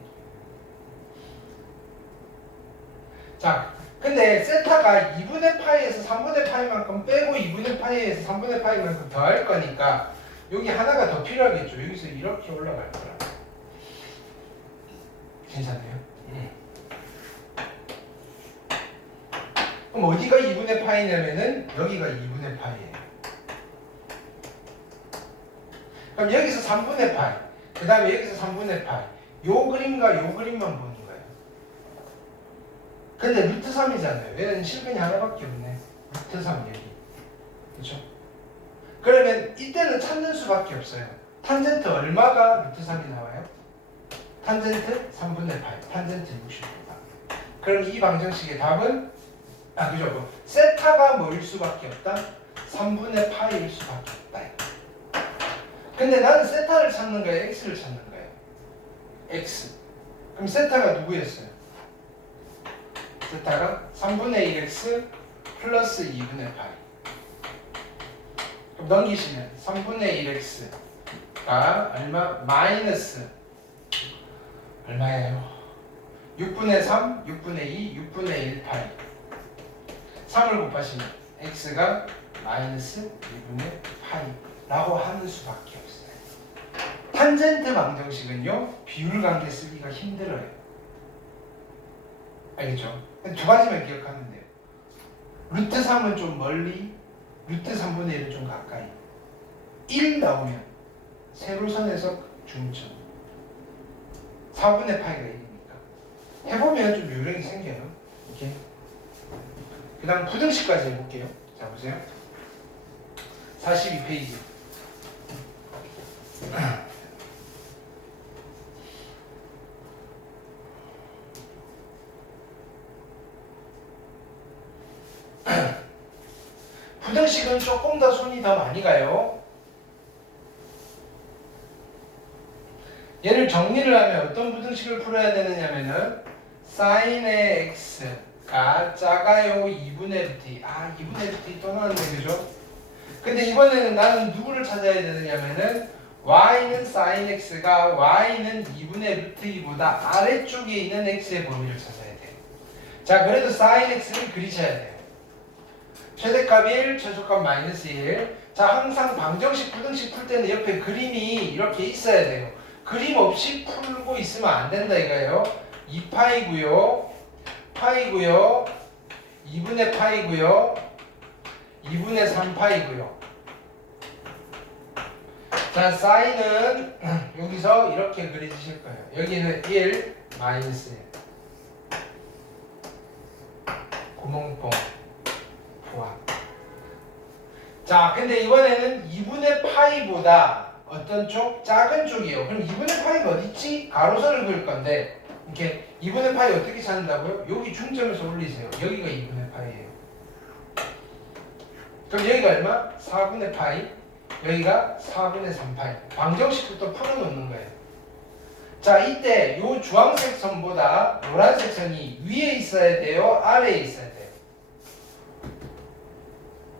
자, 근데 세타가 2분의 파이에서 3분의 파이만큼 빼고 2분의 파이에서 3분의 파이만큼 더할 거니까 여기 하나가 더 필요하겠죠. 여기서 이렇게 올라갈 거라. 괜찮아요? 그럼 어디가 2분의 파이냐면은 여기가 2분의 파이예요. 그럼 여기서 3분의 파이, 그 다음에 여기서 3분의 파이. 요 그림과 요 그림만 보는 거예요. 근데 루트 3이잖아요. 얘는 실근이 하나밖에 없네. 루트 3 여기. 그렇죠? 그러면 이때는 찾는 수밖에 없어요. 탄젠트 얼마가 루트 3이 나와요? 탄젠트 3분의 파이. 탄젠트 60도다. 그럼 이 방정식의 답은 그죠? 뭐 세타가 뭐일 수밖에 없다? 3분의 파이일 수밖에 없다. 근데 나는 세타를 찾는 거예요? x를 찾는 거예요? x. 그럼 세타가 누구였어요? 세타가 3분의 1x 플러스 2분의 파이. 그럼 넘기시면 3분의 1x가 얼마? 마이너스 얼마예요? 6분의 3, 6분의 2, 6분의 1 파이. 3을 곱하시면 x가 마이너스 2분의 파이라고 하는 수밖에 없어요. 탄젠트 방정식은요, 비율 관계 쓰기가 힘들어요. 알겠죠? 두 가지만 기억하면 돼요. 루트 3은 좀 멀리, 루트 3분의 1은 좀 가까이. 1 나오면 세로선에서 중점. 4분의 파이가 1이니까. 해보면 좀 요령이 생겨요. 이렇게. 그 다음 부등식까지 해볼게요. 자, 보세요. 42페이지. 부등식은 조금 더 손이 더 많이 가요. 얘를 정리를 하면 어떤 부등식을 풀어야 되느냐면은 사인의 x가 작아요 2분의 루트 2분의 루트 또 나왔네, 그죠? 근데 이번에는 나는 누구를 찾아야 되느냐면은 y는 sin x가 y는 2분의 루트 2보다 아래쪽에 있는 x의 범위를 찾아야 돼요. 자, 그래도 sin x를 그리셔야 돼요. 최대값 1, 최소값 마이너스 1. 자, 항상 방정식, 부등식 풀 때는 옆에 그림이 이렇게 있어야 돼요. 그림 없이 풀고 있으면 안 된다 이거예요. 2파이고요. 파이고요. 2분의 파이고요. 2분의 3파이고요. 자, 사인은 여기서 이렇게 그려주실 거예요. 여기는 1, 마이너스 1. 구멍뽕. 부합. 자, 근데 이번에는 2분의 파이보다 어떤 쪽? 작은 쪽이에요. 그럼 2분의 파이가 어디 있지? 가로선을 그을 건데 이렇게 2분의 파이 어떻게 찾는다고요? 여기 중점에서 올리세요. 여기가 2분의 파이예요. 그럼 여기가 얼마? 4분의 파이. 여기가 4분의 3파이. 방정식부터 풀어놓는 거예요. 자, 이때 요 주황색 선보다 노란색 선이 위에 있어야 돼요? 아래에 있어야 돼요?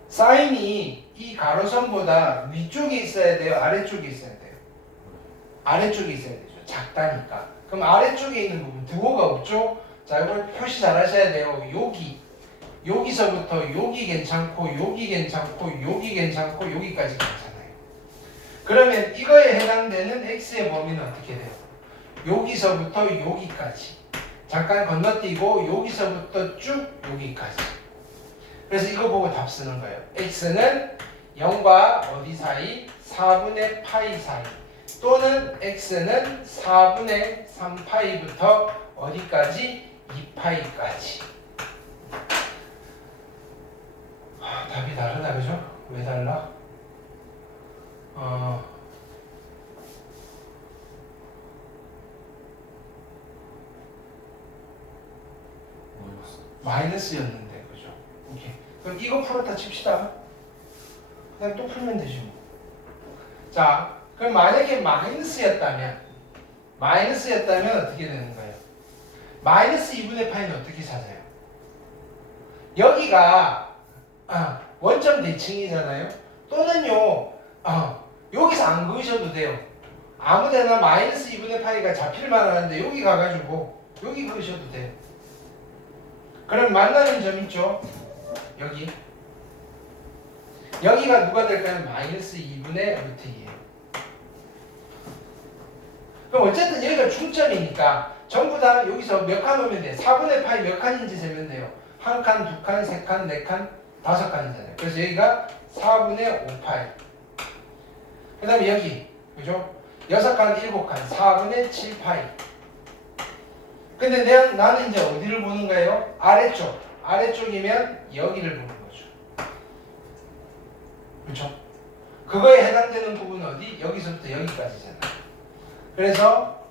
사인이 이 가로선보다 위쪽에 있어야 돼요? 아래쪽에 있어야 돼요? 아래쪽에 있어야 되죠. 작다니까. 그럼 아래쪽에 있는 부분, 드호가 없죠? 자, 이걸 표시 잘 하셔야 돼요. 여기서부터 여기 괜찮고, 여기 괜찮고, 여기 괜찮고, 여기까지 괜찮아요. 그러면 이거에 해당되는 x의 범위는 어떻게 돼요? 여기서부터 여기까지. 잠깐 건너뛰고, 여기서부터 쭉 여기까지. 그래서 이거 보고 답 쓰는 거예요. x는 0과 어디 사이? 4분의 파이 사이. 또는 x는 4분의 3파이부터 어디까지? 2파이까지. 답이 다르다, 그죠? 왜 달라? 마이너스였는데, 그죠? 오케이. 그럼 이거 풀었다 칩시다. 그냥 또 풀면 되지 뭐. 자, 그럼 만약에 마이너스였다면 어떻게 되는 거예요? 마이너스 2분의 파이는 어떻게 찾아요? 여기가 원점 대칭이잖아요. 또는요, 여기서 안 그으셔도 돼요. 아무데나 마이너스 2분의 파이가 잡힐만 하는데 여기 가가지고 여기 그으셔도 돼요. 그럼 만나는 점 있죠? 여기가 누가 될까요? 마이너스 2분의 루트 2예요. 그럼 어쨌든 여기가 중점이니까 전부 다 여기서 몇 칸 오면 돼? 4분의 파이 몇 칸인지 세면 돼요. 한 칸, 두 칸, 세 칸, 네 칸, 다섯 칸이잖아요. 그래서 여기가 4분의 5파이. 그 다음에 여기, 그죠? 6칸, 7칸, 4분의 7파이. 근데 나는 이제 어디를 보는 거예요? 아래쪽. 아래쪽이면 여기를 보는 거죠. 그렇죠? 그거에 해당되는 부분은 어디? 여기서부터 여기까지잖아. 그래서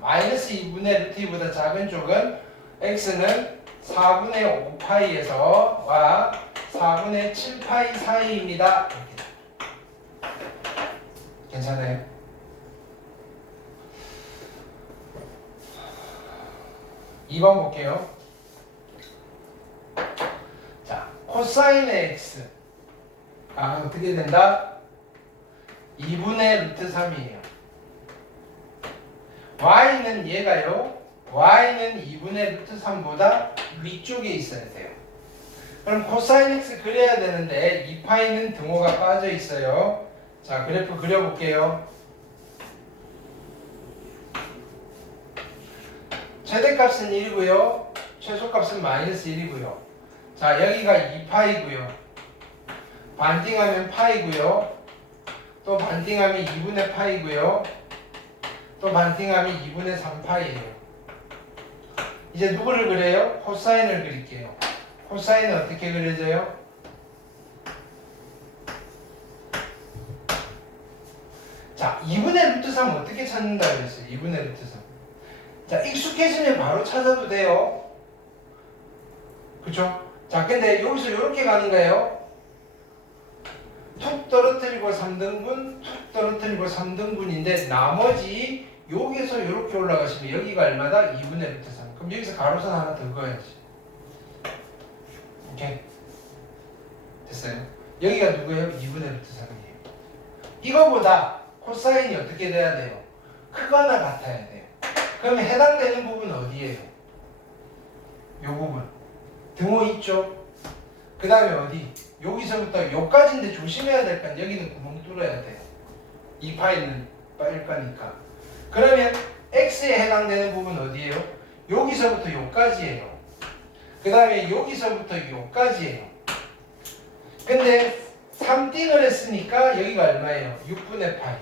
마이너스 2분의 루트 2보다 작은 쪽은 x는 4분의 5파이에서 와 4분의 7파이 사이입니다. 이렇게. 괜찮아요? (2번) 볼게요. 자, 코사인의 x 어떻게 된다? 2분의 루트 3이에요. y는 얘가요. y는 2분의 루트 3보다 위쪽에 있어야 돼요. 그럼 코사인 x 그려야 되는데 2파이는 등호가 빠져 있어요. 자, 그래프 그려볼게요. 최대값은 1이고요. 최소값은 마이너스 1이고요. 자, 여기가 2파이고요. 반띵하면 파이고요. 또 반띵하면 2분의 파이고요. 또 반띵하면 2분의 3파이예요. 이제 누구를 그려요? 코사인을 그릴게요. 코사인은 어떻게 그려져요? 자, 2분의 루트 3 어떻게 찾는다 그랬어요? 2분의 루트 3. 자, 익숙해지면 바로 찾아도 돼요. 그쵸? 자, 근데 여기서 이렇게 가는 거예요. 툭 떨어뜨리고 3등분, 툭 떨어뜨리고 3등분인데 나머지 여기서 이렇게 올라가시면 여기가 얼마다? 2분의 루트 3. 그럼 여기서 가로선 하나 더 그어야지. 오케이. 됐어요? 여기가 누구예요? 2분의 루트 3이에요. 이거보다 코사인이 어떻게 돼야 돼요? 크거나 같아야 돼요. 그러면 해당되는 부분은 어디예요? 요 부분. 등호 있죠? 그 다음에 어디? 여기서부터 여기까지인데 조심해야 될 건 여기는 구멍 뚫어야 돼요. 2파이는 빠질 거니까. 그러면 x에 해당되는 부분 어디예요? 여기서부터 여기까지예요. 그 다음에 여기서부터 여기까지예요. 근데 3띵을 했으니까 여기가 얼마예요? 6분의 파이.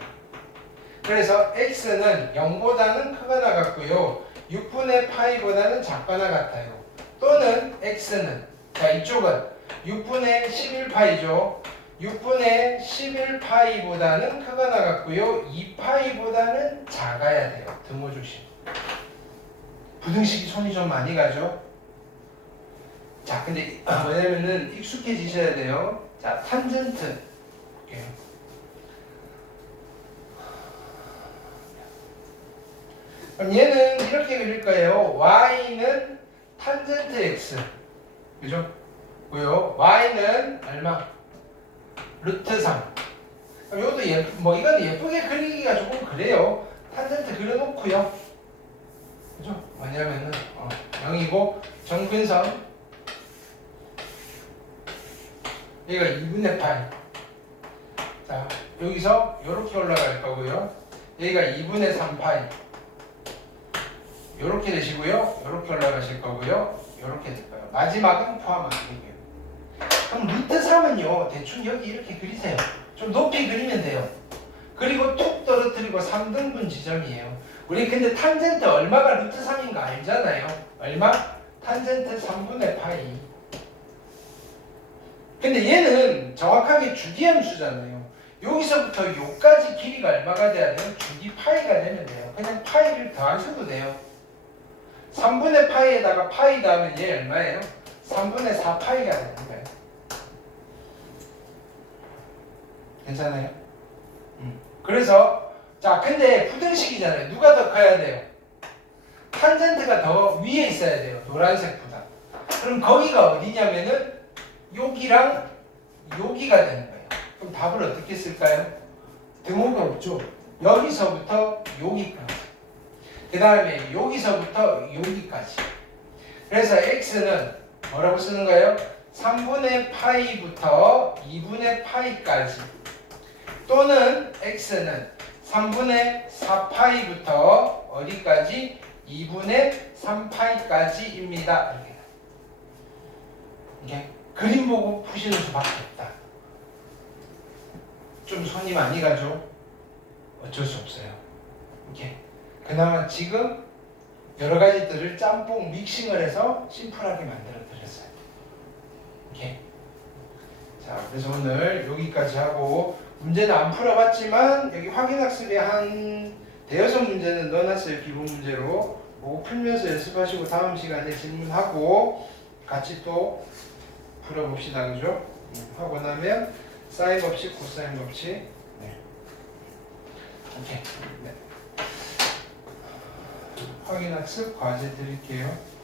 그래서 x는 0보다는 크거나 같고요. 6분의 파이보다는 작거나 같아요. 또는 x는 자 이쪽은 6분의 11파이죠. 6분의 11파이보다는 크거나 같고요. 2파이보다는 작아야 돼요. 등호 조심. 부등식이 손이 좀 많이 가죠. 자, 근데 뭐냐면은 익숙해지셔야 돼요. 자, 탄젠트 볼게요. 그럼 얘는 이렇게 그릴 거예요. y는 탄젠트 x. 그죠? 고요. y는 얼마? 루트 3. 그럼 이것도 뭐 이건 예쁘게 그리기가 조금 그래요. 탄젠트 그려놓고요. 그죠? 뭐냐면은 0이고 정근선 여기가 2분의 파이. 자, 여기서 이렇게 올라갈 거고요. 여기가 2분의 3파이. 이렇게 되시고요. 이렇게 올라가실 거고요. 이렇게 될 거예요. 마지막은 포함 안 되고요. 그럼 루트 3은요. 대충 여기 이렇게 그리세요. 좀 높이 그리면 돼요. 그리고 툭 떨어뜨리고 3등분 지점이에요. 우리 근데 탄젠트 얼마가 루트 3인 거 알잖아요. 얼마? 탄젠트 3분의 파이. 근데 얘는 정확하게 주기함수잖아요. 여기서부터 여기까지 길이가 얼마가 돼야 돼요? 주기 파이가 되면 돼요. 그냥 파이를 더하셔도 돼요. 3분의 파이에다가 파이 더하면 얘 얼마예요? 3분의 4파이가 되는 거예요. 괜찮아요? 그래서 자 근데 부등식이잖아요. 누가 더 커야 돼요? 탄젠트가 더 위에 있어야 돼요. 노란색보다. 그럼 거기가 어디냐면은 여기랑 여기가 되는 거예요. 그럼 답을 어떻게 쓸까요? 등호가 없죠. 여기서부터 여기까지. 그 다음에 여기서부터 여기까지. 그래서 x는 뭐라고 쓰는 거예요? 3분의 파이부터 2분의 파이까지. 또는 x는 3분의 4파이부터 어디까지? 2분의 3파이까지입니다. 이렇게 그림 보고 푸시는 수밖에 없다. 좀 손이 많이 가죠? 어쩔 수 없어요. 이렇게 그나마 지금 여러 가지들을 짬뽕 믹싱을 해서 심플하게 만들어 드렸어요. 이렇게. 자, 그래서 오늘 여기까지 하고 문제는 안 풀어봤지만 여기 확인학습에 한 대여섯 문제는 넣어놨어요. 기본 문제로. 그거 풀면서 연습하시고 다음 시간에 질문하고 같이 또 풀어봅시다. 그죠? 하고 나면 사인 법칙, 코사인 법칙. 네. 오케이. 네. 확인학습 과제 드릴게요.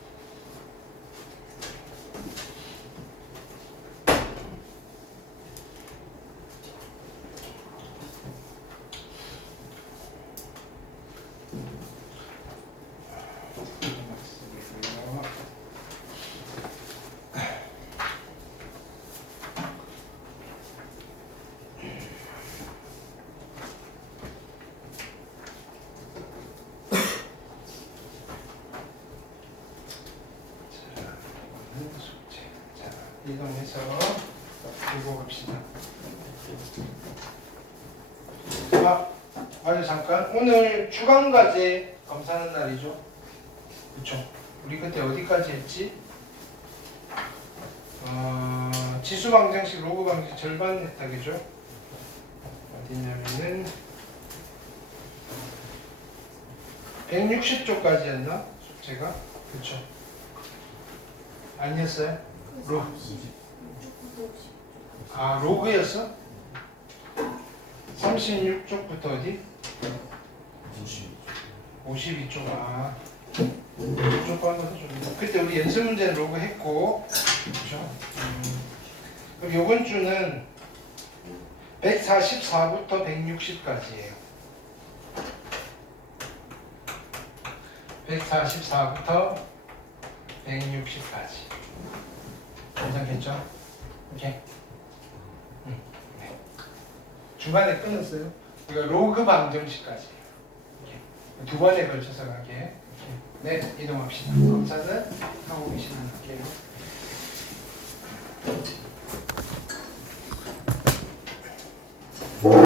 이동해서 읽어봅시다. 맞아 잠깐 오늘 주간과제 검사하는 날이죠. 그쵸? 우리 그때 어디까지 했지? 지수 방정식, 로그 방정식 절반 했다 그죠? 어디냐면은 160쪽까지 했나? 숙제가? 그쵸? 아니었어요? 로그였어? 36쪽부터 어디? 52쪽. 52쪽 빠져서 좀. 그때 우리 연습 문제는 로그 했고, 그렇죠? 그럼 요번 주는 144부터 160까지예요. 144부터 160까지. 괜찮겠죠? 오케이. 네. 중간에 끊었어요. 이거 로그 방정식까지. 두 번에 걸쳐서 가게. 네, 이동합시다. 검사는 하고 계시면 할게요.